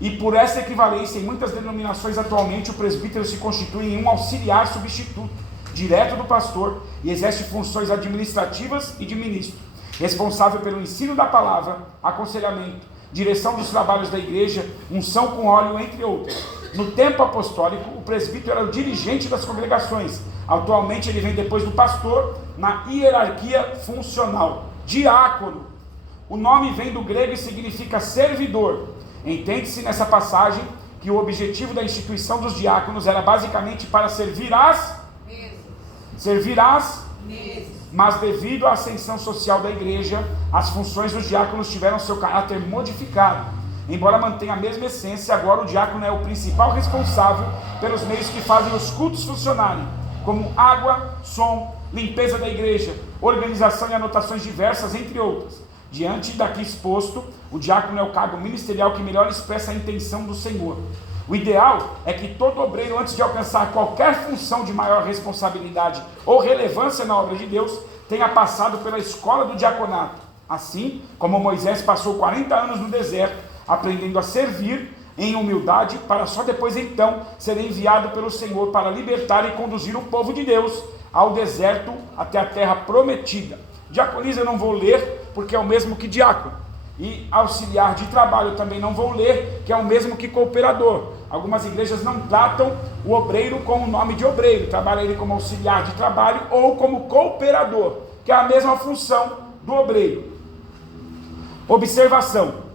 E por essa equivalência, em muitas denominações atualmente, o presbítero se constitui em um auxiliar substituto, direto do pastor, e exerce funções administrativas e de ministro, responsável pelo ensino da palavra, aconselhamento, direção dos trabalhos da igreja, unção com óleo, entre outros. No tempo apostólico, o presbítero era o dirigente das congregações. Atualmente ele vem depois do pastor na hierarquia funcional. Diácono, o nome vem do grego e significa servidor. Entende-se nessa passagem que o objetivo da instituição dos diáconos era basicamente para servir as mesas. Mas devido à ascensão social da igreja, as funções dos diáconos tiveram seu caráter modificado. Embora mantenha a mesma essência, agora o diácono é o principal responsável pelos meios que fazem os cultos funcionarem, como água, som, limpeza da igreja, organização e anotações diversas, entre outras. Diante daqui exposto, o diácono é o cargo ministerial que melhor expressa a intenção do Senhor. O ideal é que todo obreiro, antes de alcançar qualquer função de maior responsabilidade ou relevância na obra de Deus, tenha passado pela escola do diaconato. Assim como Moisés passou 40 anos no deserto, aprendendo a servir em humildade, para só depois então ser enviado pelo Senhor para libertar e conduzir o povo de Deus ao deserto até a terra prometida. Diaconisa eu não vou ler, porque é o mesmo que diácono. E auxiliar de trabalho também não vou ler, que é o mesmo que cooperador. Algumas igrejas não tratam o obreiro com o nome de obreiro, trabalha ele como auxiliar de trabalho ou como cooperador, que é a mesma função do obreiro. Observação.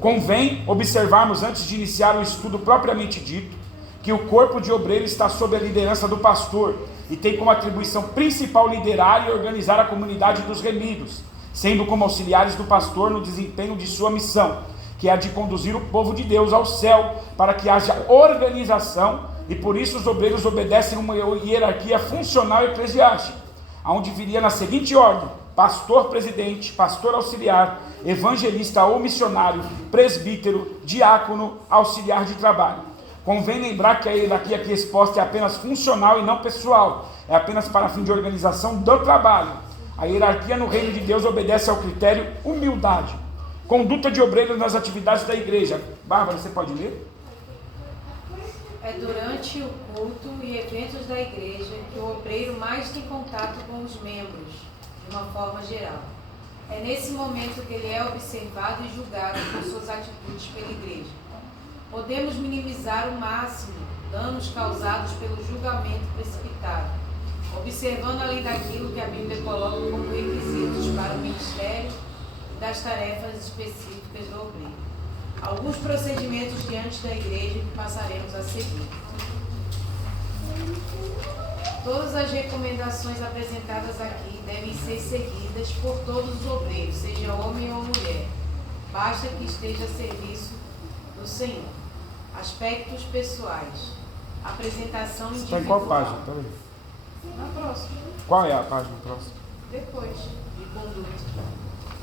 Convém observarmos antes de iniciar o estudo propriamente dito, que o corpo de obreiro está sob a liderança do pastor e tem como atribuição principal liderar e organizar a comunidade dos remidos, sendo como auxiliares do pastor no desempenho de sua missão, que é a de conduzir o povo de Deus ao céu, para que haja organização, e por isso os obreiros obedecem uma hierarquia funcional eclesiástica, onde viria na seguinte ordem: pastor presidente, pastor auxiliar, evangelista ou missionário, presbítero, diácono, auxiliar de trabalho. Convém lembrar que a hierarquia aqui exposta é apenas funcional e não pessoal, é apenas para fim de organização do trabalho. A hierarquia no reino de Deus obedece ao critério humildade. Conduta de obreiros nas atividades da igreja. Bárbara, você pode ler? É durante o culto e eventos da igreja que o obreiro mais tem contato com os membros, de uma forma geral. É nesse momento que ele é observado e julgado por suas atitudes pela igreja. Podemos minimizar ao máximo danos causados pelo julgamento precipitado, observando além daquilo que a Bíblia coloca como requisitos para o ministério e das tarefas específicas do obreiro. Alguns procedimentos diante da igreja que passaremos a seguir. Todas as recomendações apresentadas aqui devem ser seguidas por todos os obreiros, seja homem ou mulher. Basta que esteja a serviço do Senhor. Aspectos pessoais. Apresentação individual. Está em qual página? Peraí. Na próxima. Qual é a página próxima? Depois de conduta.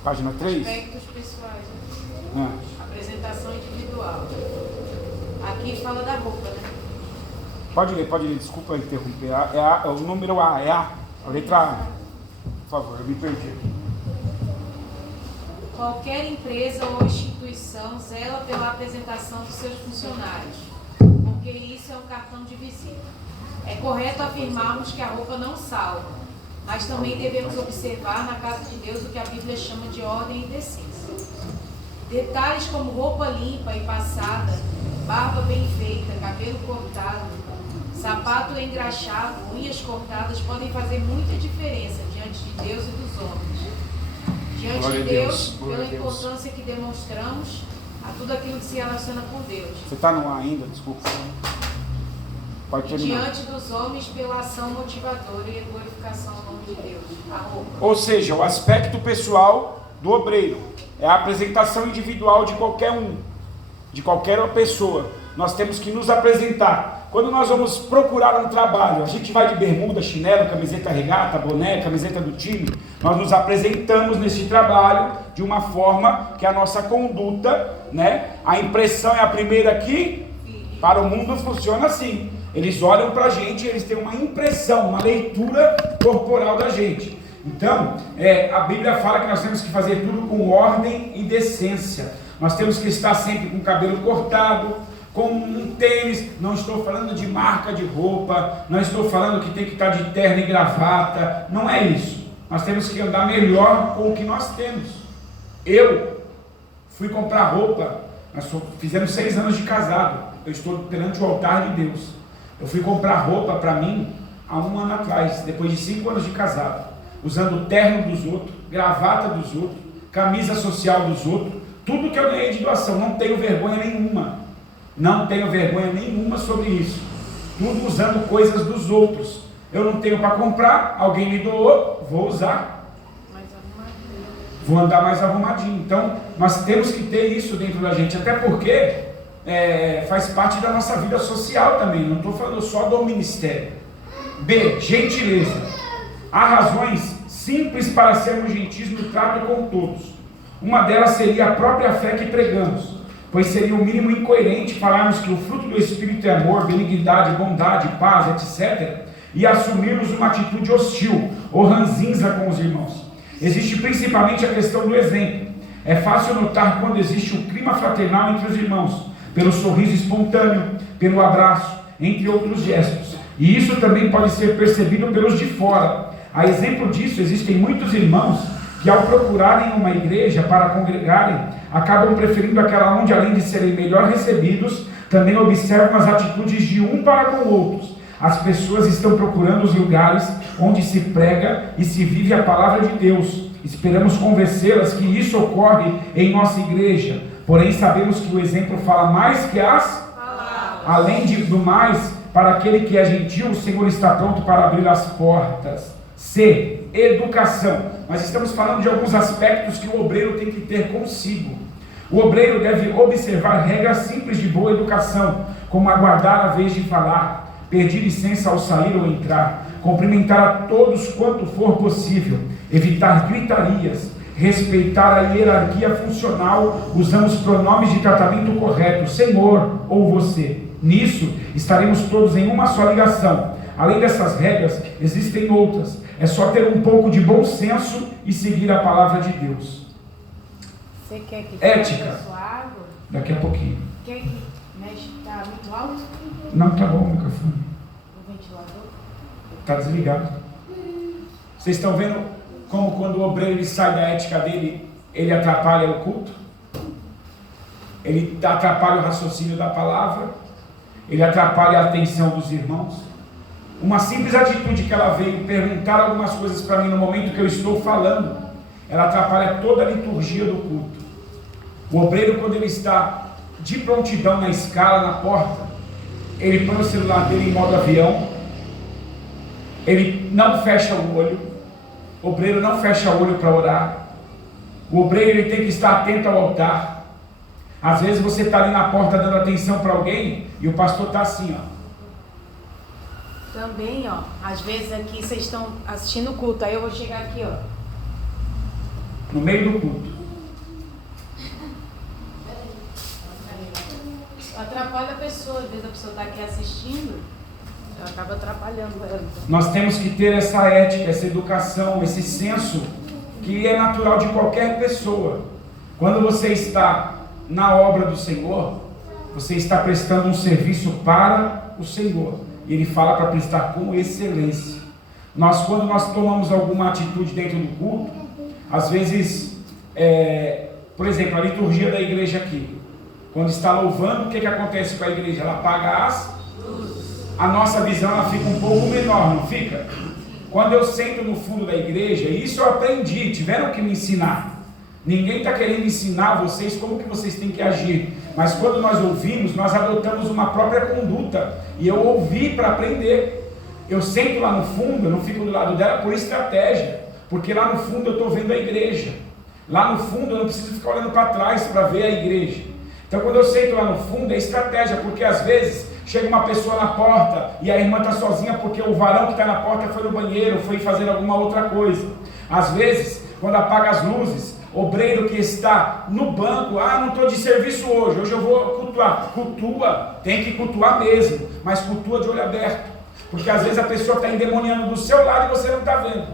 Página 3? Aspectos pessoais. É. Apresentação individual. Aqui fala da roupa, né? Pode ler, desculpa interromper. O número A, a letra A. Por favor, eu me perdi. Qualquer empresa ou instituição zela pela apresentação dos seus funcionários, porque isso é um cartão de visita. É correto afirmarmos que a roupa não salva, mas também devemos observar na casa de Deus o que a Bíblia chama de ordem e decência. Detalhes como roupa limpa e passada, barba bem feita, cabelo cortado, sapato engraxado, unhas cortadas podem fazer muita diferença diante de Deus e dos homens. Diante Glória de a Deus, glória pela a Deus. importância que demonstramos a tudo aquilo que se relaciona com Deus. Você está no ar ainda? Desculpa. Pode E terminar. diante dos homens pela ação motivadora e a glorificação ao nome de Deus. A roupa. Ou seja, o aspecto pessoal do obreiro é a apresentação individual de qualquer um, de qualquer pessoa. Nós temos que nos apresentar. Quando nós vamos procurar um trabalho, a gente vai de bermuda, chinelo, camiseta regata, boné, camiseta do time, nós nos apresentamos nesse trabalho de uma forma que a nossa conduta, né? A impressão é a primeira aqui, para o mundo funciona assim. Eles olham para a gente, eles têm uma impressão, uma leitura corporal da gente. Então, a Bíblia fala que nós temos que fazer tudo com ordem e decência. Nós temos que estar sempre com o cabelo cortado, com um tênis. Não estou falando de marca de roupa, não estou falando que tem que estar de terno e gravata. Não é isso. Nós temos que andar melhor com o que nós temos. Eu fui comprar roupa, nós fizemos 6 anos de casado. Eu estou perante o altar de Deus. Eu fui comprar roupa para mim há 1 ano atrás, depois de 5 anos de casado, usando o terno dos outros, gravata dos outros, camisa social dos outros, tudo que eu ganhei de doação. Não tenho vergonha nenhuma. Não tenho vergonha nenhuma sobre isso. Tudo usando coisas dos outros. Eu não tenho para comprar, alguém me doou, vou usar. Vou andar mais arrumadinho. Então, nós temos que ter isso dentro da gente, até porque faz parte da nossa vida social também. Não estou falando só do ministério. B, gentileza. Há razões simples para sermos gentis no trato com todos. Uma delas seria a própria fé que pregamos, pois seria o mínimo incoerente falarmos que o fruto do Espírito é amor, benignidade, bondade, paz, etc., e assumirmos uma atitude hostil ou ranzinza com os irmãos. Existe principalmente a questão do exemplo. É fácil notar quando existe um clima fraternal entre os irmãos, pelo sorriso espontâneo, pelo abraço, entre outros gestos. E isso também pode ser percebido pelos de fora. A exemplo disso, existem muitos irmãos que, ao procurarem uma igreja para congregarem, acabam preferindo aquela onde, além de serem melhor recebidos, também observam as atitudes de um para com outros. As pessoas estão procurando os lugares onde se prega e se vive a palavra de Deus. Esperamos convencê-las que isso ocorre em nossa igreja, porém sabemos que o exemplo fala mais que as palavras. Além do mais, para aquele que é gentil, o Senhor está pronto para abrir as portas. C, educação. Nós estamos falando de alguns aspectos que o obreiro tem que ter consigo. O obreiro deve observar regras simples de boa educação, como aguardar a vez de falar, pedir licença ao sair ou entrar, cumprimentar a todos quanto for possível, evitar gritarias, respeitar a hierarquia funcional, usando os pronomes de tratamento correto, Senhor ou você. Nisso, estaremos todos em uma só ligação. Além dessas regras, existem outras. É só ter um pouco de bom senso e seguir a palavra de Deus. Você quer que ética. sua água? Daqui a pouquinho. Quer que mexe? Está muito alto? Não, tá bom o microfone. O ventilador? Está desligado. Vocês estão vendo como quando o obreiro ele sai da ética dele, ele atrapalha o culto? Ele atrapalha o raciocínio da palavra? Ele atrapalha a atenção dos irmãos? Uma simples atitude que ela veio perguntar algumas coisas para mim no momento que eu estou falando, ela atrapalha toda a liturgia do culto. O obreiro, quando ele está de prontidão na escala, na porta, ele põe o celular dele em modo avião, ele não fecha o olho, o obreiro não fecha o olho para orar, o obreiro ele tem que estar atento ao altar. Às vezes você está ali na porta dando atenção para alguém e o pastor está assim, ó. Também, ó, às vezes aqui vocês estão assistindo o culto, aí eu vou chegar aqui, ó. No meio do culto. Atrapalha a pessoa, às vezes a pessoa está aqui assistindo, acaba atrapalhando ela. Nós temos que ter essa ética, essa educação, esse senso que é natural de qualquer pessoa. Quando você está na obra do Senhor, você está prestando um serviço para o Senhor. E Ele fala para prestar com excelência. Quando nós tomamos alguma atitude dentro do culto, às vezes, por exemplo, a liturgia da igreja aqui, quando está louvando, o que acontece com a igreja? Ela apaga as luzes. A nossa visão ela fica um pouco menor, não fica? Quando eu sento no fundo da igreja, isso eu aprendi, tiveram que me ensinar. Ninguém está querendo ensinar vocês como que vocês têm que agir. Mas quando nós ouvimos, nós adotamos uma própria conduta. E eu ouvi para aprender. Eu sento lá no fundo, eu não fico do lado dela por estratégia. Porque lá no fundo eu estou vendo a igreja. Lá no fundo eu não preciso ficar olhando para trás para ver a igreja. Então quando eu sento lá no fundo é estratégia. Porque às vezes chega uma pessoa na porta e a irmã está sozinha porque o varão que está na porta foi no banheiro, foi fazer alguma outra coisa. Às vezes, quando apaga as luzes, obreiro que está no banco, não estou de serviço hoje eu vou cultuar. Cultua, tem que cultuar mesmo, mas cultua de olho aberto. Porque às vezes a pessoa está endemoniando do seu lado e você não está vendo.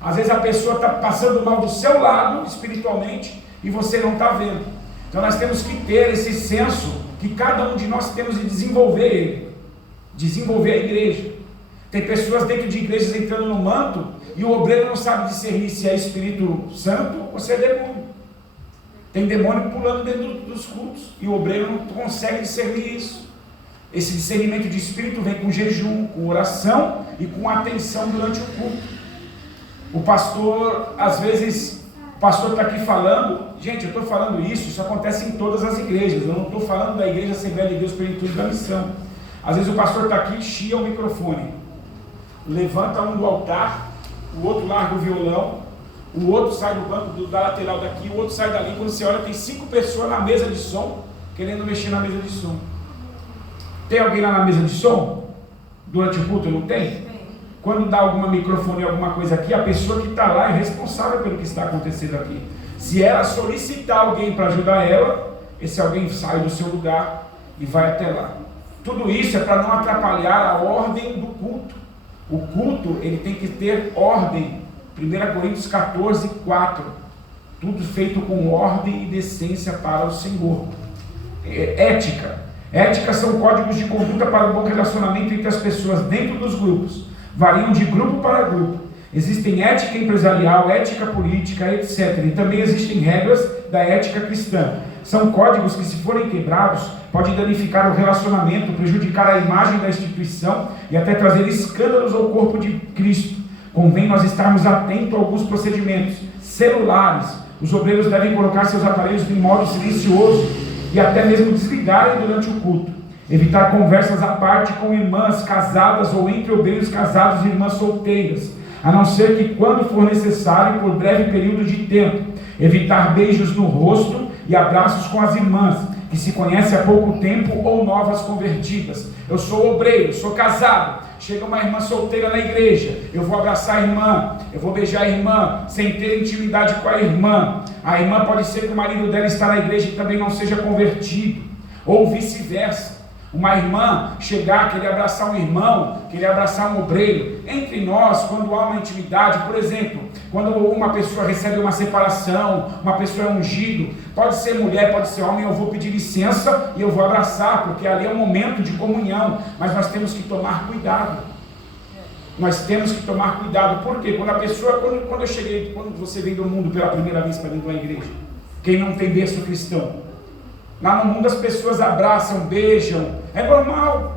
Às vezes a pessoa está passando mal do seu lado, espiritualmente, e você não está vendo. Então nós temos que ter esse senso que cada um de nós temos de desenvolver ele, desenvolver a igreja. Tem pessoas dentro de igrejas entrando no manto e o obreiro não sabe discernir se é Espírito Santo ou se é demônio. Tem demônio pulando dentro dos cultos e o obreiro não consegue discernir isso. Esse discernimento de espírito vem com jejum, com oração e com atenção durante o culto. O pastor, às vezes, o pastor está aqui falando, gente, eu estou falando isso acontece em todas as igrejas, eu não estou falando da igreja Assembleia de Deus Plenitude da Missão. Às vezes o pastor está aqui e chia o microfone, levanta um do altar, o outro larga o violão, o outro sai do banco da lateral daqui, o outro sai dali. Quando você olha, tem 5 pessoas na mesa de som, querendo mexer na mesa de som. Tem alguém lá na mesa de som? Durante o culto, não tem? Quando dá alguma microfone, alguma coisa aqui, a pessoa que está lá é responsável pelo que está acontecendo aqui. Se ela solicitar alguém para ajudar ela, esse alguém sai do seu lugar e vai até lá. Tudo isso é para não atrapalhar a ordem do culto. O culto, ele tem que ter ordem. 1 Coríntios 14, 4. Tudo feito com ordem e decência para o Senhor. Ética. Ética são códigos de conduta para o bom relacionamento entre as pessoas dentro dos grupos. Variam de grupo para grupo. Existem ética empresarial, ética política, etc. E também existem regras da ética cristã. São códigos que, se forem quebrados, podem danificar o relacionamento, prejudicar a imagem da instituição e até trazer escândalos ao corpo de Cristo. Convém nós estarmos atentos a alguns procedimentos. Celulares. Os obreiros devem colocar seus aparelhos em modo silencioso e até mesmo desligarem durante o culto. Evitar conversas à parte com irmãs casadas ou entre obreiros casados e irmãs solteiras, a não ser que quando for necessário por breve período de tempo. Evitar beijos no rosto e abraços com as irmãs, que se conhecem há pouco tempo ou novas convertidas. Eu sou obreiro, sou casado, chega uma irmã solteira na igreja, eu vou abraçar a irmã, eu vou beijar a irmã, sem ter intimidade com a irmã. A irmã pode ser que o marido dela está na igreja e também não seja convertido, ou vice-versa. Uma irmã chegar, querer abraçar um irmão, querer abraçar um obreiro. Entre nós, quando há uma intimidade, por exemplo, quando uma pessoa recebe uma separação, uma pessoa é ungido, pode ser mulher, pode ser homem, eu vou pedir licença e eu vou abraçar, porque ali é um momento de comunhão, mas nós temos que tomar cuidado. Nós temos que tomar cuidado, porque quando a pessoa, quando você vem do mundo pela primeira vez para dentro da igreja, quem não tem berço cristão, lá no mundo as pessoas abraçam, beijam, é normal,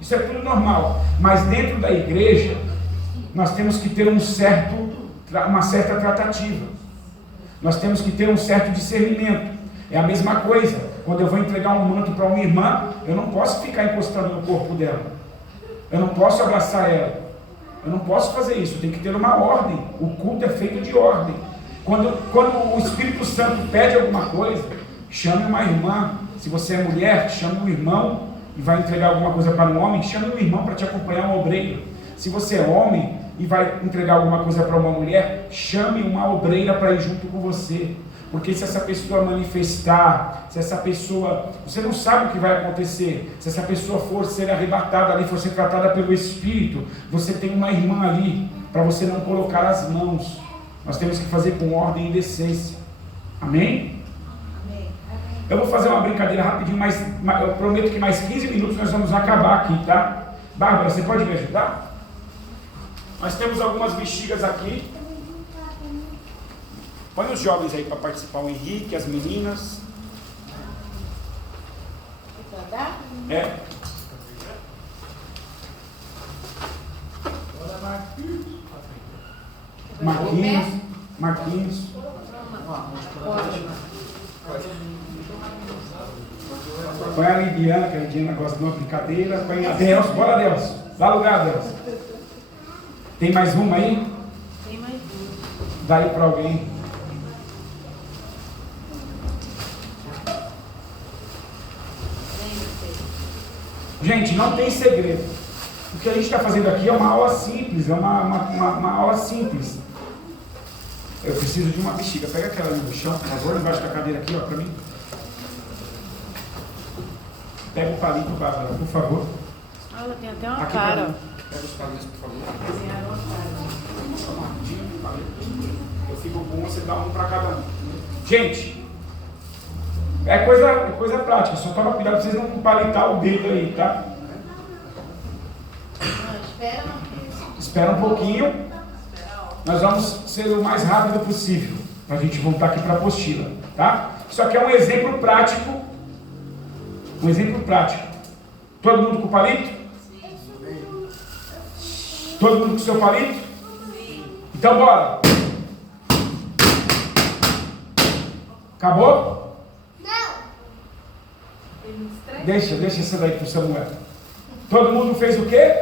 isso é tudo normal, mas dentro da igreja, nós temos que ter uma certa tratativa, nós temos que ter um certo discernimento. É a mesma coisa, quando eu vou entregar um manto para uma irmã, eu não posso ficar encostando no corpo dela, eu não posso abraçar ela, eu não posso fazer isso, tem que ter uma ordem. O culto é feito de ordem. Quando o Espírito Santo pede alguma coisa, chame uma irmã. Se você é mulher, chame um irmão e vai entregar alguma coisa para um homem, chame um irmão para te acompanhar, um obreiro. Se você é homem, e vai entregar alguma coisa para uma mulher, chame uma obreira para ir junto com você. Porque se essa pessoa manifestar, se essa pessoa, você não sabe o que vai acontecer. Se essa pessoa for ser arrebatada ali, for ser tratada pelo Espírito, você tem uma irmã ali para você não colocar as mãos. Nós temos que fazer com ordem e decência. Amém? Amém. Eu vou fazer uma brincadeira rapidinho, mas eu prometo que mais 15 minutos nós vamos acabar aqui, tá? Bárbara, você pode me ajudar? Nós temos algumas bexigas aqui. Põe os jovens aí para participar, o Henrique, as meninas. É. Marquinhos. Põe a Lidiana, que a Lidiana gosta de uma brincadeira. Põe a Delcio, bora Delcio. Dá lugar, Delcio. Tem mais uma aí? Tem mais duas. Dá aí para alguém. Gente, não tem segredo. O que a gente está fazendo aqui é uma aula simples, é uma aula simples. Eu preciso de uma bexiga. Pega aquela ali no chão, por favor, embaixo da cadeira aqui, ó, para mim. Pega o palito, Bárbara, por favor. Ela tem até uma Aqui cara. Pega os palitos, por favor. Desenharam uma cara. Só uma rapidinho, palito. Eu fico com você dá um para cada um. Gente, é coisa prática, só toma cuidado para vocês não palitar o dedo aí, tá? Não, Espera um pouquinho. Nós vamos ser o mais rápido possível para a gente voltar aqui para a apostila, tá? Isso aqui é um exemplo prático. Um exemplo prático. Todo mundo com o palito? Sim. Todo mundo com o seu palito? Sim. Então bora. Acabou? Não. Deixa essa daí pro Samuel. Todo mundo fez o quê?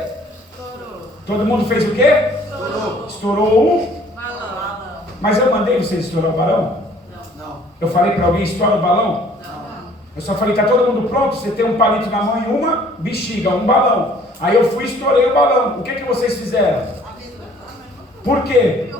Estourou. Todo mundo fez o quê? Estourou um? Balão. Mas eu mandei você estourar o balão? Não. Eu falei para alguém estoura o balão? Não. Eu só falei, tá todo mundo pronto? Você tem um palito na mão e uma bexiga, um balão. Aí eu fui e estourei o balão. O que vocês fizeram? Por quê?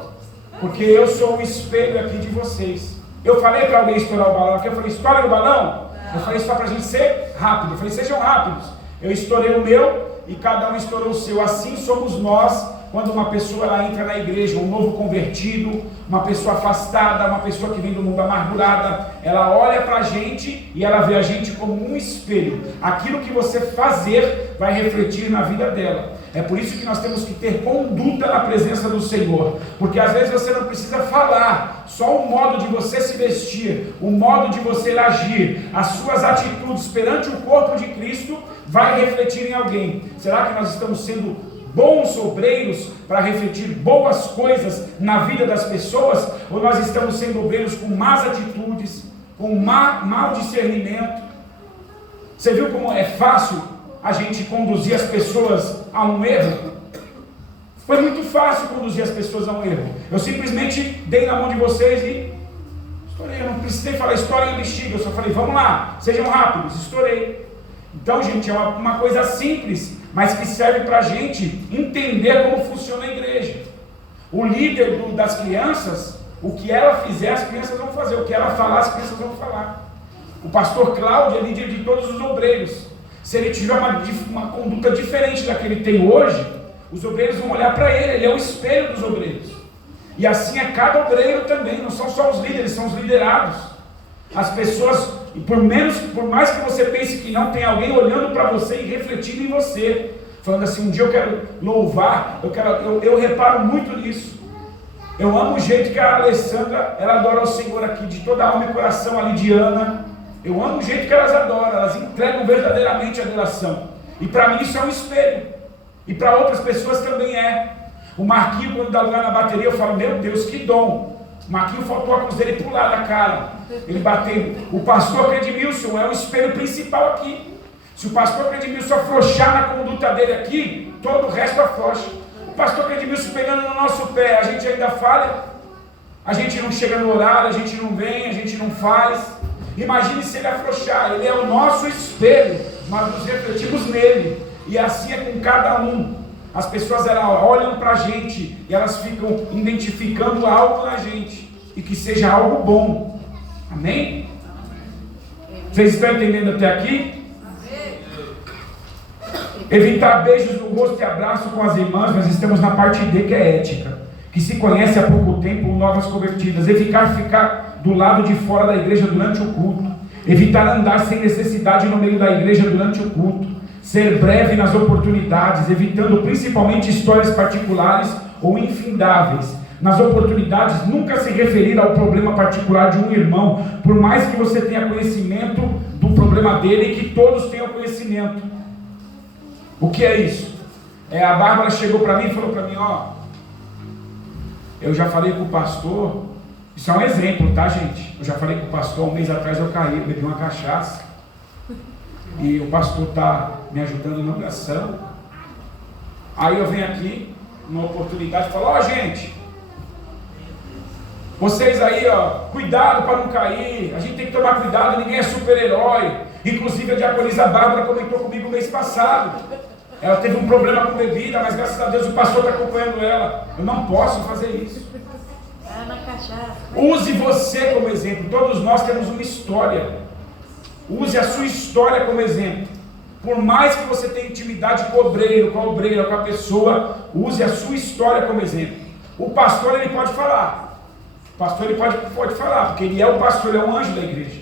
Porque eu sou o espelho aqui de vocês. Eu falei para alguém estourar o balão aqui, eu falei, estoura o balão? Eu falei só para a gente ser rápido. Eu falei, sejam rápidos. Eu estourei o meu e cada um estourou o seu. Assim somos nós. Quando uma pessoa ela entra na igreja, um novo convertido, uma pessoa afastada, uma pessoa que vem do mundo amargurada, ela olha para a gente e ela vê a gente como um espelho. Aquilo que você fazer vai refletir na vida dela. É por isso que nós temos que ter conduta na presença do Senhor, porque às vezes você não precisa falar, só o modo de você se vestir, o modo de você agir, as suas atitudes perante o corpo de Cristo vai refletir em alguém. Será que nós estamos sendo bons obreiros para refletir boas coisas na vida das pessoas, ou nós estamos sendo obreiros com más atitudes, com mau discernimento? Você viu como é fácil a gente conduzir as pessoas a um erro? Foi muito fácil conduzir as pessoas a um erro. Eu simplesmente dei na mão de vocês e estourei. Eu não precisei falar história em bexiga, eu só falei, vamos lá, sejam rápidos, estourei. Então, gente, é uma coisa simples, mas que serve para a gente entender como funciona a igreja. O líder das crianças, o que ela fizer, as crianças vão fazer. O que ela falar, as crianças vão falar. O pastor Cláudio é líder de todos os obreiros. Se ele tiver uma conduta diferente da que ele tem hoje, os obreiros vão olhar para ele. Ele é o espelho dos obreiros. E assim é cada obreiro também. Não são só os líderes, são os liderados. As pessoas, por mais que você pense que não, tem alguém olhando para você e refletindo em você, falando assim, um dia eu quero louvar, eu reparo muito nisso. Eu amo o jeito que a Alessandra, ela adora o Senhor aqui, de toda a alma e coração, a Lidiana. Eu amo o jeito que elas adoram, elas entregam verdadeiramente a adoração. E para mim isso é um espelho. E para outras pessoas também é. O Marquinho, quando dá lugar na bateria, eu falo, meu Deus, que dom. O Marquinho faltou a cruz dele pular da cara. Ele bateu. O pastor Credmilson é o espelho principal aqui. Se o pastor Credmilson afrouxar na conduta dele aqui, todo o resto afrouxa. O pastor Credmilson pegando no nosso pé, a gente ainda falha. A gente não chega no horário, a gente não vem, a gente não faz. Imagine se ele afrouxar. Ele é o nosso espelho. Nós nos refletimos nele. E assim é com cada um. As pessoas elas olham para a gente e elas ficam identificando algo na gente, e que seja algo bom. Amém? Vocês estão entendendo até aqui? Evitar beijos no rosto e abraço com as irmãs. Nós estamos na parte D, que é ética, que se conhece há pouco tempo, novas convertidas. Evitar ficar do lado de fora da igreja durante o culto. Evitar andar sem necessidade no meio da igreja durante o culto. Ser breve nas oportunidades, evitando principalmente histórias particulares ou infindáveis. Nas oportunidades, nunca se referir ao problema particular de um irmão, por mais que você tenha conhecimento do problema dele e que todos tenham conhecimento. O que é isso? A Bárbara chegou para mim e falou para mim, eu já falei com o pastor, isso é um exemplo, tá, gente? Eu já falei com o pastor, um mês atrás eu caí, bebi uma cachaça, e o pastor está me ajudando na oração. Aí eu venho aqui, numa oportunidade, e falo, gente, vocês aí, cuidado para não cair, a gente tem que tomar cuidado, ninguém é super-herói. Inclusive a diaconisa Bárbara comentou comigo mês passado, ela teve um problema com bebida, mas graças a Deus o pastor está acompanhando ela. Eu não posso fazer isso. Use você como exemplo. Todos nós temos uma história. Use a sua história como exemplo. Por mais que você tenha intimidade com o obreiro, com a obreira, com a pessoa, use a sua história como exemplo. O pastor, ele pode falar. O pastor, ele pode falar, porque ele é o pastor, ele é um anjo da igreja.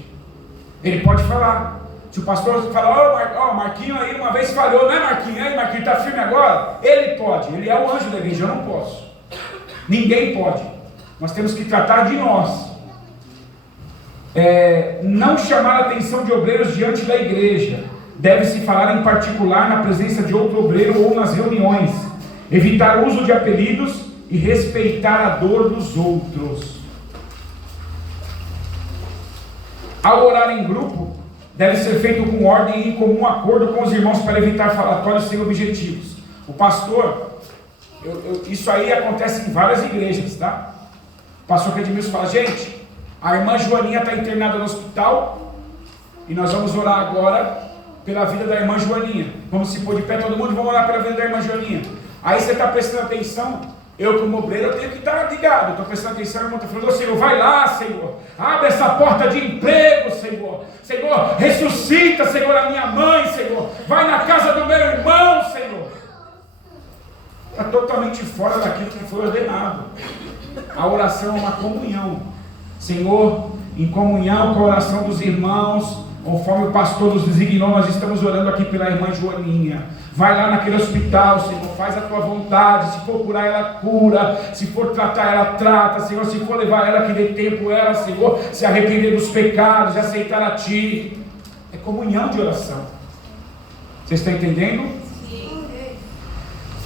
Ele pode falar. Se o pastor falar, Marquinho aí uma vez falhou, não é Marquinho? Aí Marquinho está firme agora? Ele pode, ele é o anjo da igreja, eu não posso. Ninguém pode. Nós temos que tratar de nós. Não chamar a atenção de obreiros diante da igreja. Deve-se falar em particular na presença de outro obreiro ou nas reuniões. Evitar o uso de apelidos e respeitar a dor dos outros. Ao orar em grupo, deve ser feito com ordem e em comum acordo com os irmãos para evitar falatórios sem objetivos. O pastor, isso aí acontece em várias igrejas, tá? O pastor Edmilson fala, gente, a irmã Joaninha está internada no hospital e nós vamos orar agora pela vida da irmã Joaninha. Vamos se pôr de pé todo mundo e vamos orar pela vida da irmã Joaninha. Aí você está prestando atenção, eu como obreiro eu tenho que estar ligado, estou prestando atenção, o irmão está falando, Senhor, vai lá, Senhor, abre essa porta de emprego, Senhor, Senhor, ressuscita, Senhor, a minha mãe, Senhor, vai na casa do meu irmão, Senhor. Está totalmente fora daquilo que foi ordenado. A oração é uma comunhão, Senhor, em comunhão com a oração dos irmãos, conforme o pastor nos designou, nós estamos orando aqui pela irmã Joaninha. Vai lá naquele hospital, Senhor, faz a tua vontade. Se for curar ela, cura. Se for tratar ela, trata, Senhor. Se for levar ela, que dê tempo ela, Senhor, se arrepender dos pecados e aceitar a Ti. É comunhão de oração. Vocês estão entendendo? Sim.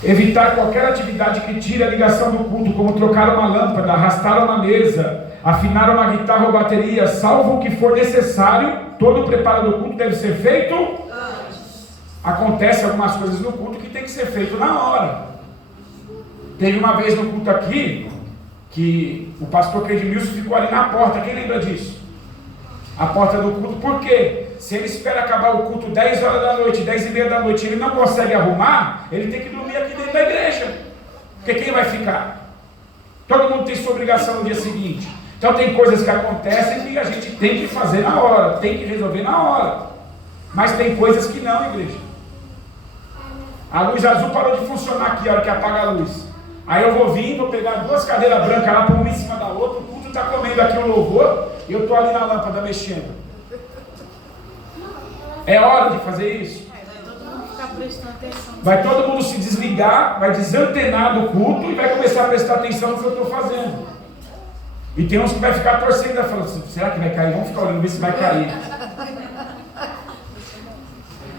Evitar qualquer atividade que tire a ligação do culto, como trocar uma lâmpada, arrastar uma mesa, afinar uma guitarra ou bateria, salvo o que for necessário. Todo o preparo do culto deve ser feito. Acontece algumas coisas no culto que tem que ser feito na hora. Teve uma vez no culto aqui que o pastor Edmilson ficou ali na porta. Quem lembra disso? A porta do culto. Por quê? Se ele espera acabar o culto 10 horas da noite, 10 e meia da noite, ele não consegue arrumar, ele tem que dormir aqui dentro da igreja. Porque quem vai ficar? Todo mundo tem sua obrigação no dia seguinte. Então tem coisas que acontecem que a gente tem que fazer na hora, tem que resolver na hora. Mas tem coisas que não, igreja. A luz azul parou de funcionar aqui, a hora que apaga a luz. Aí eu vou vir, vou pegar duas cadeiras brancas lá, pôr uma em cima da outra, o culto está comendo aqui o louvor, e eu estou ali na lâmpada mexendo. É hora de fazer isso. Vai todo mundo ficar prestando atenção. Vai todo mundo se desligar, vai desantenar do culto e vai começar a prestar atenção no que eu estou fazendo. E tem uns que vai ficar torcendo, falando assim, será que vai cair? Vamos ficar olhando, ver se vai cair.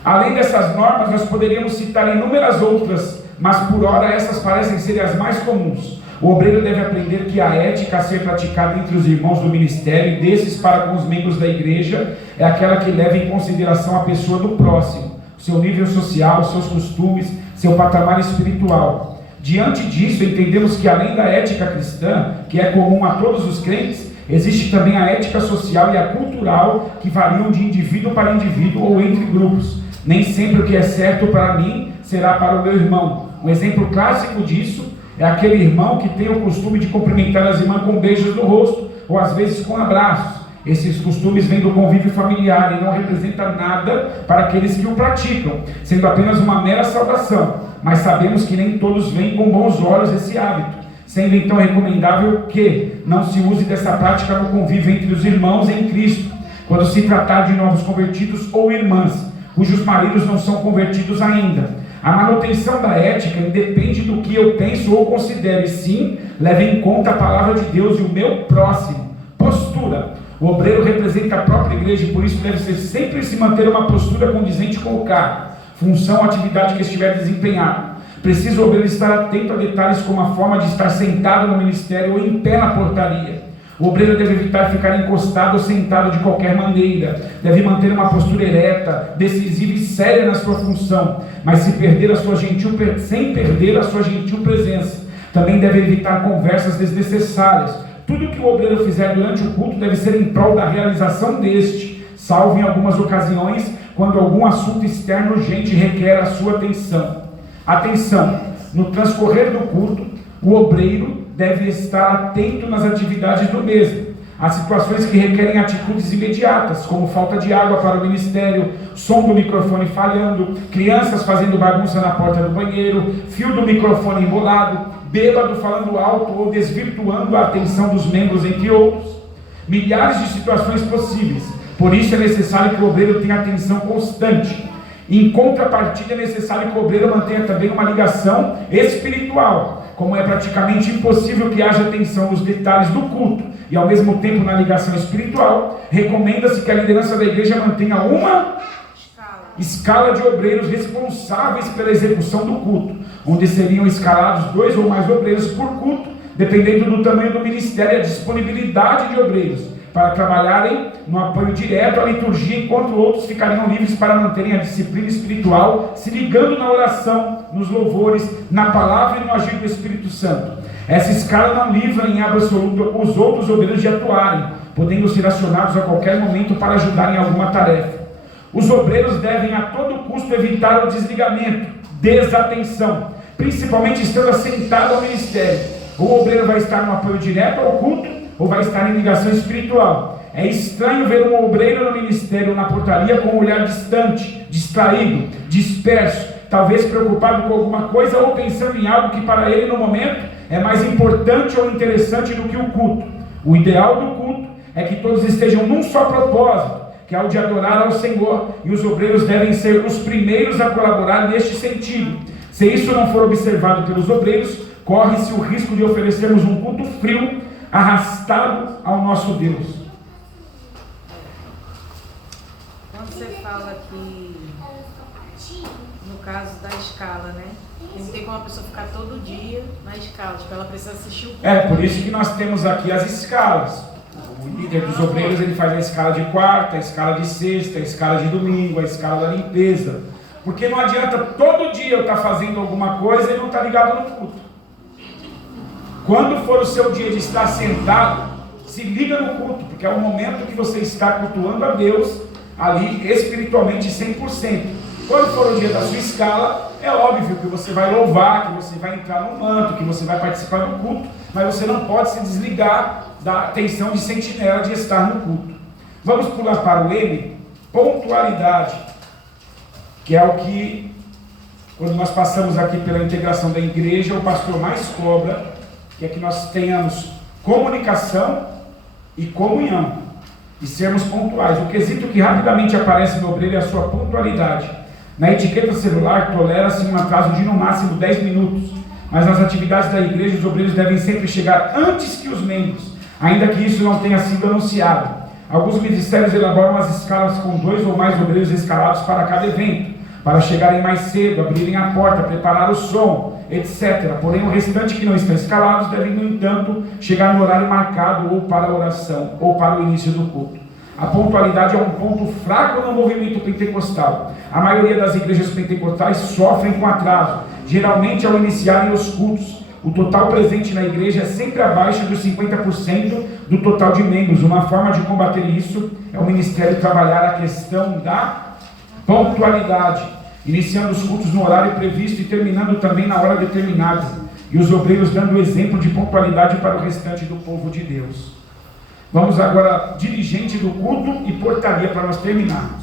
Além dessas normas, nós poderíamos citar inúmeras outras, mas por hora essas parecem ser as mais comuns. O obreiro deve aprender que a ética a ser praticada entre os irmãos do ministério e desses para com os membros da igreja é aquela que leva em consideração a pessoa do próximo, seu nível social, seus costumes, seu patamar espiritual. Diante disso, entendemos que além da ética cristã, que é comum a todos os crentes, existe também a ética social e a cultural, que variam de indivíduo para indivíduo ou entre grupos. Nem sempre o que é certo para mim será para o meu irmão. Um exemplo clássico disso é aquele irmão que tem o costume de cumprimentar as irmãs com beijos no rosto, ou às vezes com abraços. Esses costumes vêm do convívio familiar e não representam nada para aqueles que o praticam, sendo apenas uma mera saudação. Mas sabemos que nem todos veem com bons olhos esse hábito, sendo então recomendável que não se use dessa prática no convívio entre os irmãos em Cristo, quando se tratar de novos convertidos ou irmãs, cujos maridos não são convertidos ainda. A manutenção da ética independe do que eu penso ou considero, e sim, leve em conta a palavra de Deus e o meu próximo. Postura. O obreiro representa a própria igreja e por isso deve ser sempre se manter uma postura condizente com o cargo, função ou atividade que estiver desempenhando. Precisa o obreiro estar atento a detalhes como a forma de estar sentado no ministério ou em pé na portaria. O obreiro deve evitar ficar encostado ou sentado de qualquer maneira. Deve manter uma postura ereta, decisiva e séria na sua função, mas sem perder a sua gentil presença. Também deve evitar conversas desnecessárias. Tudo que o obreiro fizer durante o culto deve ser em prol da realização deste, salvo em algumas ocasiões, quando algum assunto externo urgente requer a sua atenção. Atenção! No transcorrer do culto, o obreiro deve estar atento nas atividades do mesmo. Há situações que requerem atitudes imediatas, como falta de água para o ministério, som do microfone falhando, crianças fazendo bagunça na porta do banheiro, fio do microfone embolado, bêbado falando alto ou desvirtuando a atenção dos membros, entre outros. Milhares de situações possíveis. Por isso é necessário que o obreiro tenha atenção constante. Em contrapartida, é necessário que o obreiro mantenha também uma ligação espiritual. Como é praticamente impossível que haja atenção nos detalhes do culto e ao mesmo tempo na ligação espiritual, recomenda-se que a liderança da igreja mantenha uma escala de obreiros responsáveis pela execução do culto, onde seriam escalados 2 ou mais obreiros por culto, dependendo do tamanho do ministério e a disponibilidade de obreiros, para trabalharem no apoio direto à liturgia, enquanto outros ficariam livres para manterem a disciplina espiritual, se ligando na oração, nos louvores, na palavra e no agir do Espírito Santo. Essa escala não livra em absoluto os outros obreiros de atuarem, podendo ser acionados a qualquer momento para ajudar em alguma tarefa. Os obreiros devem a todo custo evitar o desligamento, desatenção, principalmente estando assentado ao ministério. O obreiro vai estar no apoio direto ao culto, ou vai estar em ligação espiritual. É estranho ver um obreiro no ministério ou na portaria com um olhar distante, distraído, disperso, talvez preocupado com alguma coisa ou pensando em algo que para ele no momento é mais importante ou interessante do que o culto. O ideal do culto é que todos estejam num só propósito, que é o de adorar ao Senhor, e os obreiros devem ser os primeiros a colaborar neste sentido. Se isso não for observado pelos obreiros, corre-se o risco de oferecermos um culto frio, arrastado ao nosso Deus. Quando você fala que, no caso da escala, né? Não tem como a pessoa ficar todo dia na escala, tipo, ela precisa assistir o culto. É, por isso que nós temos aqui as escalas. O líder dos obreiros, ele faz a escala de quarta, a escala de sexta, a escala de domingo, a escala da limpeza. Porque não adianta todo dia eu estar fazendo alguma coisa e não estar ligado no culto. Quando for o seu dia de estar sentado, se liga no culto, porque é o momento que você está cultuando a Deus ali espiritualmente 100%. Quando for o dia da sua escala, é óbvio que você vai louvar, que você vai entrar no manto, que você vai participar do culto, mas você não pode se desligar da atenção de sentinela de estar no culto. Vamos pular para o M, pontualidade, que é o que, quando nós passamos aqui pela integração da igreja, o pastor mais cobra, que é que nós tenhamos comunicação e comunhão, e sermos pontuais. O quesito que rapidamente aparece no obreiro é a sua pontualidade. Na etiqueta celular, tolera-se um atraso de no máximo 10 minutos, mas nas atividades da igreja, os obreiros devem sempre chegar antes que os membros, ainda que isso não tenha sido anunciado. Alguns ministérios elaboram as escalas com 2 ou mais obreiros escalados para cada evento, para chegarem mais cedo, abrirem a porta, preparar o som, etc. Porém, o restante que não estão escalados devem, no entanto, chegar no horário marcado ou para a oração, ou para o início do culto. A pontualidade é um ponto fraco no movimento pentecostal. A maioria das igrejas pentecostais sofrem com atraso, geralmente ao iniciarem os cultos. O total presente na igreja é sempre abaixo dos 50% do total de membros. Uma forma de combater isso é o ministério trabalhar a questão da pontualidade. iniciando os cultos no horário previsto e terminando também na hora determinada, e os obreiros dando exemplo de pontualidade para o restante do povo de Deus. Vamos agora, dirigente do culto e portaria, para nós terminarmos.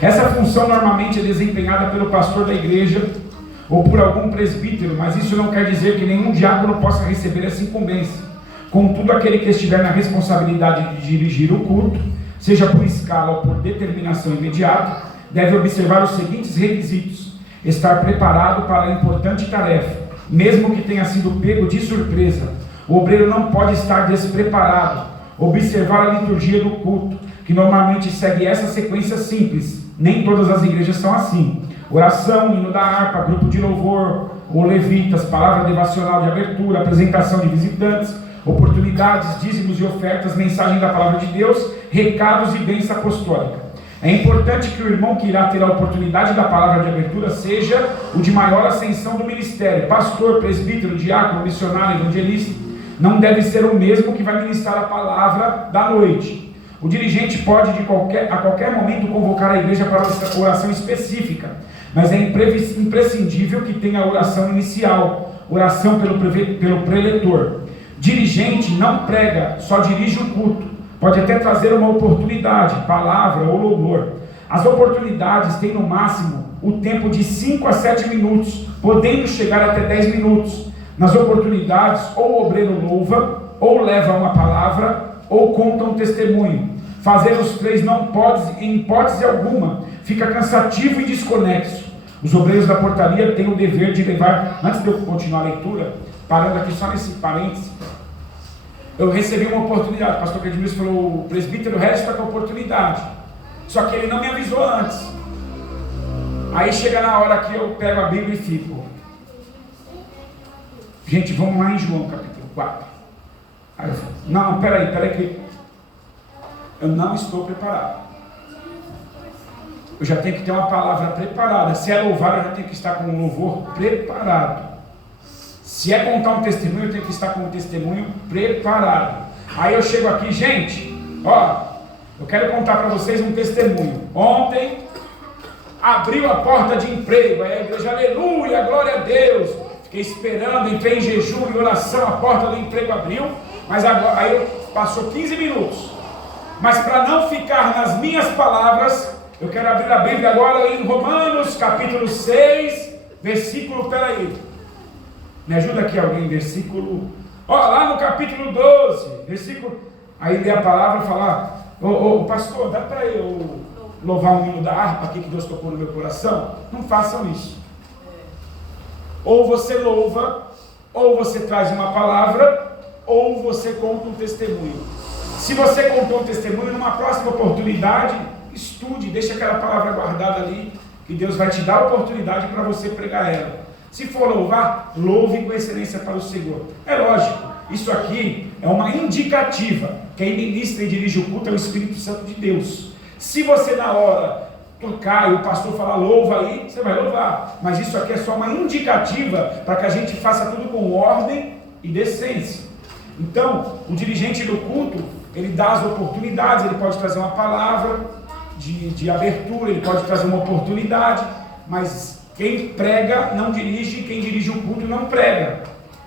Essa função normalmente é desempenhada pelo pastor da igreja ou por algum presbítero, mas isso não quer dizer que nenhum diácono possa receber essa incumbência. Contudo, aquele que estiver na responsabilidade de dirigir o culto, seja por escala ou por determinação imediata, deve observar os seguintes requisitos: estar preparado para a importante tarefa, mesmo que tenha sido pego de surpresa. O obreiro não pode estar despreparado. Observar a liturgia do culto, que normalmente segue essa sequência simples. Nem todas as igrejas são assim: oração, hino da harpa, grupo de louvor, ou levitas, palavra devocional de abertura, apresentação de visitantes, oportunidades, dízimos e ofertas, mensagem da palavra de Deus, recados e bênção apostólica. É importante que o irmão que irá ter a oportunidade da palavra de abertura seja o de maior ascensão do ministério. Pastor, presbítero, diácono, missionário, evangelista. Não deve ser o mesmo que vai ministrar a palavra da noite. O dirigente pode a qualquer momento convocar a igreja para uma oração específica, mas é imprescindível que tenha a oração inicial, oração pelo preletor. Dirigente não prega, só dirige o culto. Pode até trazer uma oportunidade, palavra ou louvor. As oportunidades têm no máximo o tempo de 5 a 7 minutos, podendo chegar até 10 minutos. Nas oportunidades, ou o obreiro louva, ou leva uma palavra, ou conta um testemunho. Fazer os três não pode, em hipótese alguma, fica cansativo e desconexo. Os obreiros da portaria têm o dever de levar, antes de eu continuar a leitura, parando aqui só nesse parênteses, eu recebi uma oportunidade. O pastor Edmilson falou: o presbítero Regis está com a oportunidade, só que ele não me avisou antes. Aí chega na hora que eu pego a Bíblia e fico: gente, vamos lá em João capítulo 4. Aí eu falo: não, peraí que eu não estou preparado. Eu já tenho que ter uma palavra preparada. Se é louvar, eu já tenho que estar com um louvor preparado. Se é contar um testemunho, eu tenho que estar com um testemunho preparado. Aí eu chego aqui: gente, ó, eu quero contar para vocês um testemunho. Ontem abriu a porta de emprego. Aí a igreja, aleluia, glória a Deus. Fiquei esperando, entrei em jejum e oração, a porta do emprego abriu. Mas agora, aí passou 15 minutos. Mas para não ficar nas minhas palavras, eu quero abrir a Bíblia agora em Romanos capítulo 6, versículo, peraí, me ajuda aqui alguém, versículo, ó, lá no capítulo 12, versículo, aí lê a palavra e fala: ô pastor, dá para eu louvar um hino da harpa aqui que Deus tocou no meu coração? Não façam isso. Ou você louva, ou você traz uma palavra, ou você conta um testemunho. Se você contou um testemunho, numa próxima oportunidade, estude, deixa aquela palavra guardada ali, que Deus vai te dar a oportunidade para você pregar ela. Se for louvar, louve com excelência para o Senhor. É lógico, isso aqui é uma indicativa. Quem ministra e dirige o culto é o Espírito Santo de Deus. Se você na hora tocar e o pastor falar louva aí, você vai louvar. Mas isso aqui é só uma indicativa para que a gente faça tudo com ordem e decência. Então, o dirigente do culto, ele dá as oportunidades, ele pode trazer uma palavra de abertura, ele pode trazer uma oportunidade, mas quem prega não dirige, quem dirige o culto não prega,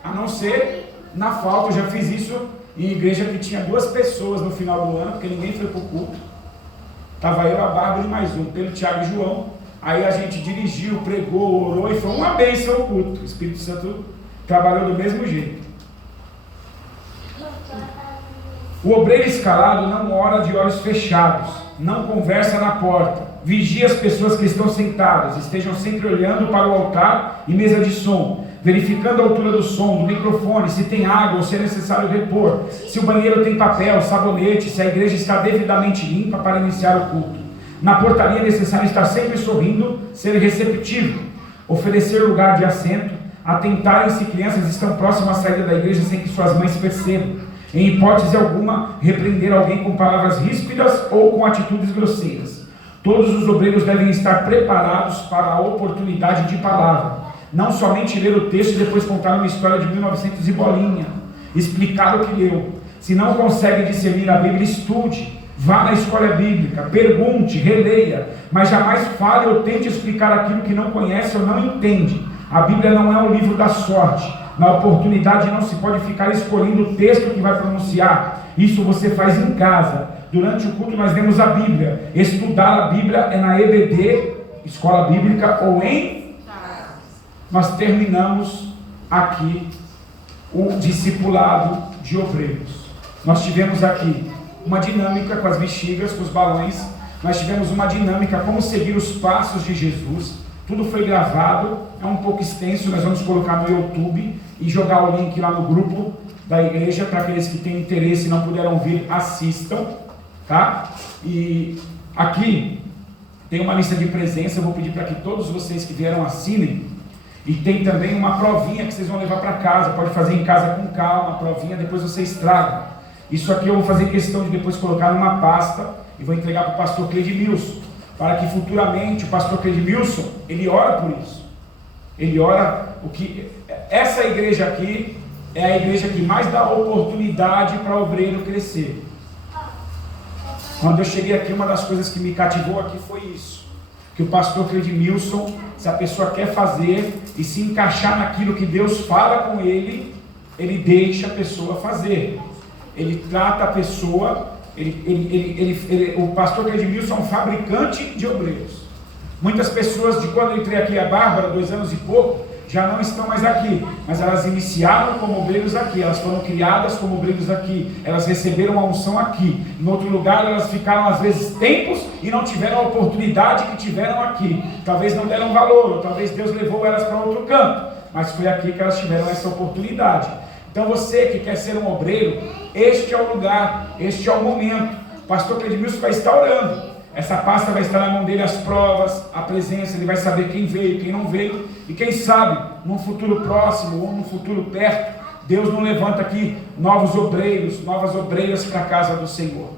a não ser na falta. Eu já fiz isso em igreja que tinha 2 pessoas no final do ano, porque ninguém foi para o culto, estava eu, a Bárbara e mais um, Pedro, Tiago e João. Aí a gente dirigiu, pregou, orou e foi uma bênção o culto. O Espírito Santo trabalhou do mesmo jeito. O obreiro escalado não ora de olhos fechados, não conversa na porta, vigia as pessoas que estão sentadas, estejam sempre olhando para o altar e mesa de som, verificando a altura do som, do microfone, se tem água ou se é necessário repor, se o banheiro tem papel, sabonete, se a igreja está devidamente limpa para iniciar o culto. Na portaria é necessário estar sempre sorrindo, ser receptivo, oferecer lugar de assento, atentarem se crianças estão próximas à saída da igreja sem que suas mães percebam. Em hipótese alguma, repreender alguém com palavras ríspidas ou com atitudes grosseiras. Todos os obreiros devem estar preparados para a oportunidade de palavra. Não somente ler o texto e depois contar uma história de 1900 e bolinha. Explicar o que leu. Se não consegue discernir a Bíblia, estude. Vá na escola bíblica, pergunte, releia, mas jamais fale ou tente explicar aquilo que não conhece ou não entende. A Bíblia não é um livro da sorte. Na oportunidade não se pode ficar escolhendo o texto que vai pronunciar. Isso você faz em casa. Durante o culto nós lemos a Bíblia. Estudar a Bíblia é na EBD, escola bíblica, ou em casa. Nós terminamos aqui o discipulado de obreiros. Nós tivemos aqui uma dinâmica com as bexigas, com os balões. Nós tivemos uma dinâmica como seguir os passos de Jesus. Tudo foi gravado, é um pouco extenso, nós vamos colocar no YouTube e jogar o link lá no grupo da igreja, para aqueles que têm interesse e não puderam vir, assistam, tá? E aqui tem uma lista de presença, eu vou pedir para que todos vocês que vieram assinem, e tem também uma provinha que vocês vão levar para casa, pode fazer em casa com calma, a provinha, depois vocês tragam. Isso aqui eu vou fazer questão de depois colocar numa pasta, e vou entregar para o pastor Cledimilson, para que futuramente o pastor Cledimilson, ele ora por isso. Ele ora, essa igreja aqui é a igreja que mais dá oportunidade para o obreiro crescer. Quando eu cheguei aqui, uma das coisas que me cativou aqui foi isso, que o pastor Cledimilson, se a pessoa quer fazer e se encaixar naquilo que Deus fala com ele, ele deixa a pessoa fazer. Ele trata a pessoa. O pastor Cledimilson é um fabricante de obreiros. Muitas pessoas, de quando eu entrei aqui, a Bárbara, 2 anos e pouco, já não estão mais aqui, mas elas iniciaram como obreiros aqui, elas foram criadas como obreiros aqui, elas receberam a unção aqui. Em outro lugar elas ficaram às vezes tempos e não tiveram a oportunidade que tiveram aqui, talvez não deram valor, ou talvez Deus levou elas para outro canto, mas foi aqui que elas tiveram essa oportunidade. Então você que quer ser um obreiro, este é o lugar, este é o momento. O pastor Cledimilson vai estar orando. Essa pasta vai estar na mão dele, as provas, a presença, ele vai saber quem veio, quem não veio. E quem sabe, num futuro próximo ou num futuro perto, Deus não levanta aqui novos obreiros, novas obreiras para a casa do Senhor.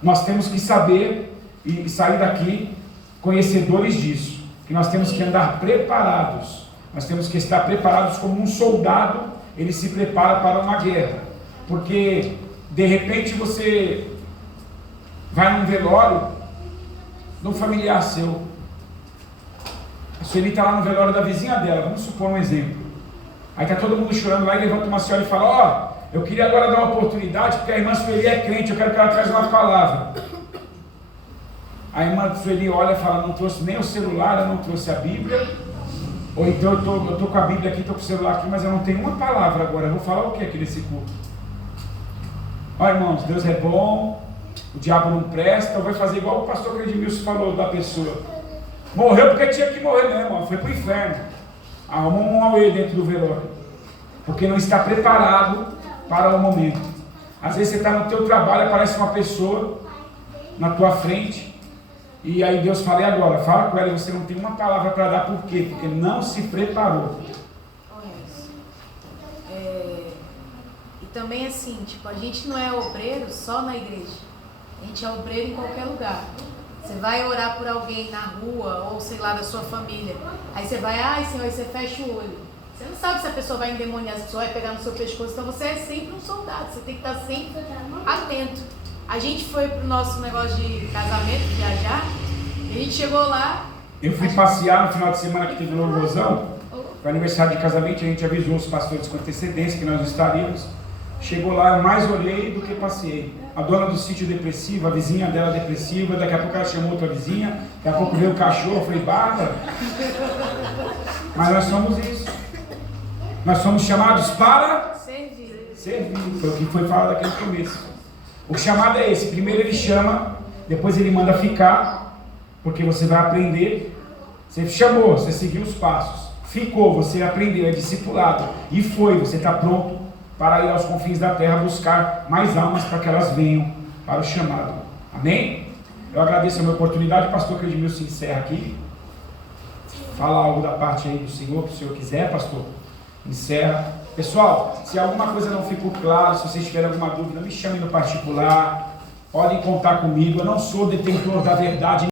Nós temos que saber e sair daqui conhecedores disso, que nós temos que andar preparados. Nós temos que estar preparados como um soldado. Ele se prepara para uma guerra, porque de repente você vai num velório de um familiar seu. A Sueli está lá no velório da vizinha dela, vamos supor um exemplo. Aí está todo mundo chorando lá e levanta uma senhora e fala: eu queria agora dar uma oportunidade, porque a irmã Sueli é crente, eu quero que ela traga uma palavra. A irmã Sueli olha e fala: não trouxe nem o celular, eu não trouxe a Bíblia. Ou então eu estou com a Bíblia aqui, estou com o celular aqui, mas eu não tenho uma palavra agora. Eu vou falar o que aqui nesse culto? Irmãos, Deus é bom, o diabo não presta. Eu vou fazer igual o pastor Cledimilson falou da pessoa. Morreu porque tinha que morrer mesmo, irmão. Foi para o inferno. Arrumou um auê dentro do velório, porque não está preparado para o momento. Às vezes você está no teu trabalho, aparece uma pessoa na tua frente, e aí Deus fala: e agora? Fala com ela, e você não tem uma palavra para dar. Por quê? Porque não se preparou. E também assim, tipo, a gente não é obreiro só na igreja. A gente é obreiro em qualquer lugar. Você vai orar por alguém na rua, ou sei lá, da sua família. Aí você vai: ai Senhor, aí você fecha o olho. Você não sabe se a pessoa vai endemoniar, se a pessoa vai pegar no seu pescoço. Então você é sempre um soldado, você tem que estar sempre atento. A gente foi pro nosso negócio de casamento, viajar, e a gente chegou lá. Eu fui passear no final de semana que teve no Louvorzão, foi aniversário de casamento, a gente avisou os pastores com antecedência que nós estaríamos. Chegou lá, eu mais olhei do que passei. A dona do sítio depressiva, a vizinha dela depressiva, daqui a pouco ela chamou outra vizinha, daqui a pouco veio o cachorro, eu falei: Bárbara. Mas nós somos isso. Nós somos chamados para servir. Foi o que foi falado aqui no começo. O chamado é esse: primeiro ele chama, depois ele manda ficar, porque você vai aprender. Você chamou, você seguiu os passos, ficou, você aprendeu, é discipulado, e foi, você está pronto para ir aos confins da terra buscar mais almas para que elas venham para o chamado. Amém? Eu agradeço a minha oportunidade. O pastor Cledimilson encerra aqui. Fala algo da parte aí do Senhor, que o Senhor quiser, pastor. Encerra. Pessoal, se alguma coisa não ficou clara, se vocês tiverem alguma dúvida, me chamem no particular, podem contar comigo. Eu não sou detentor da verdade.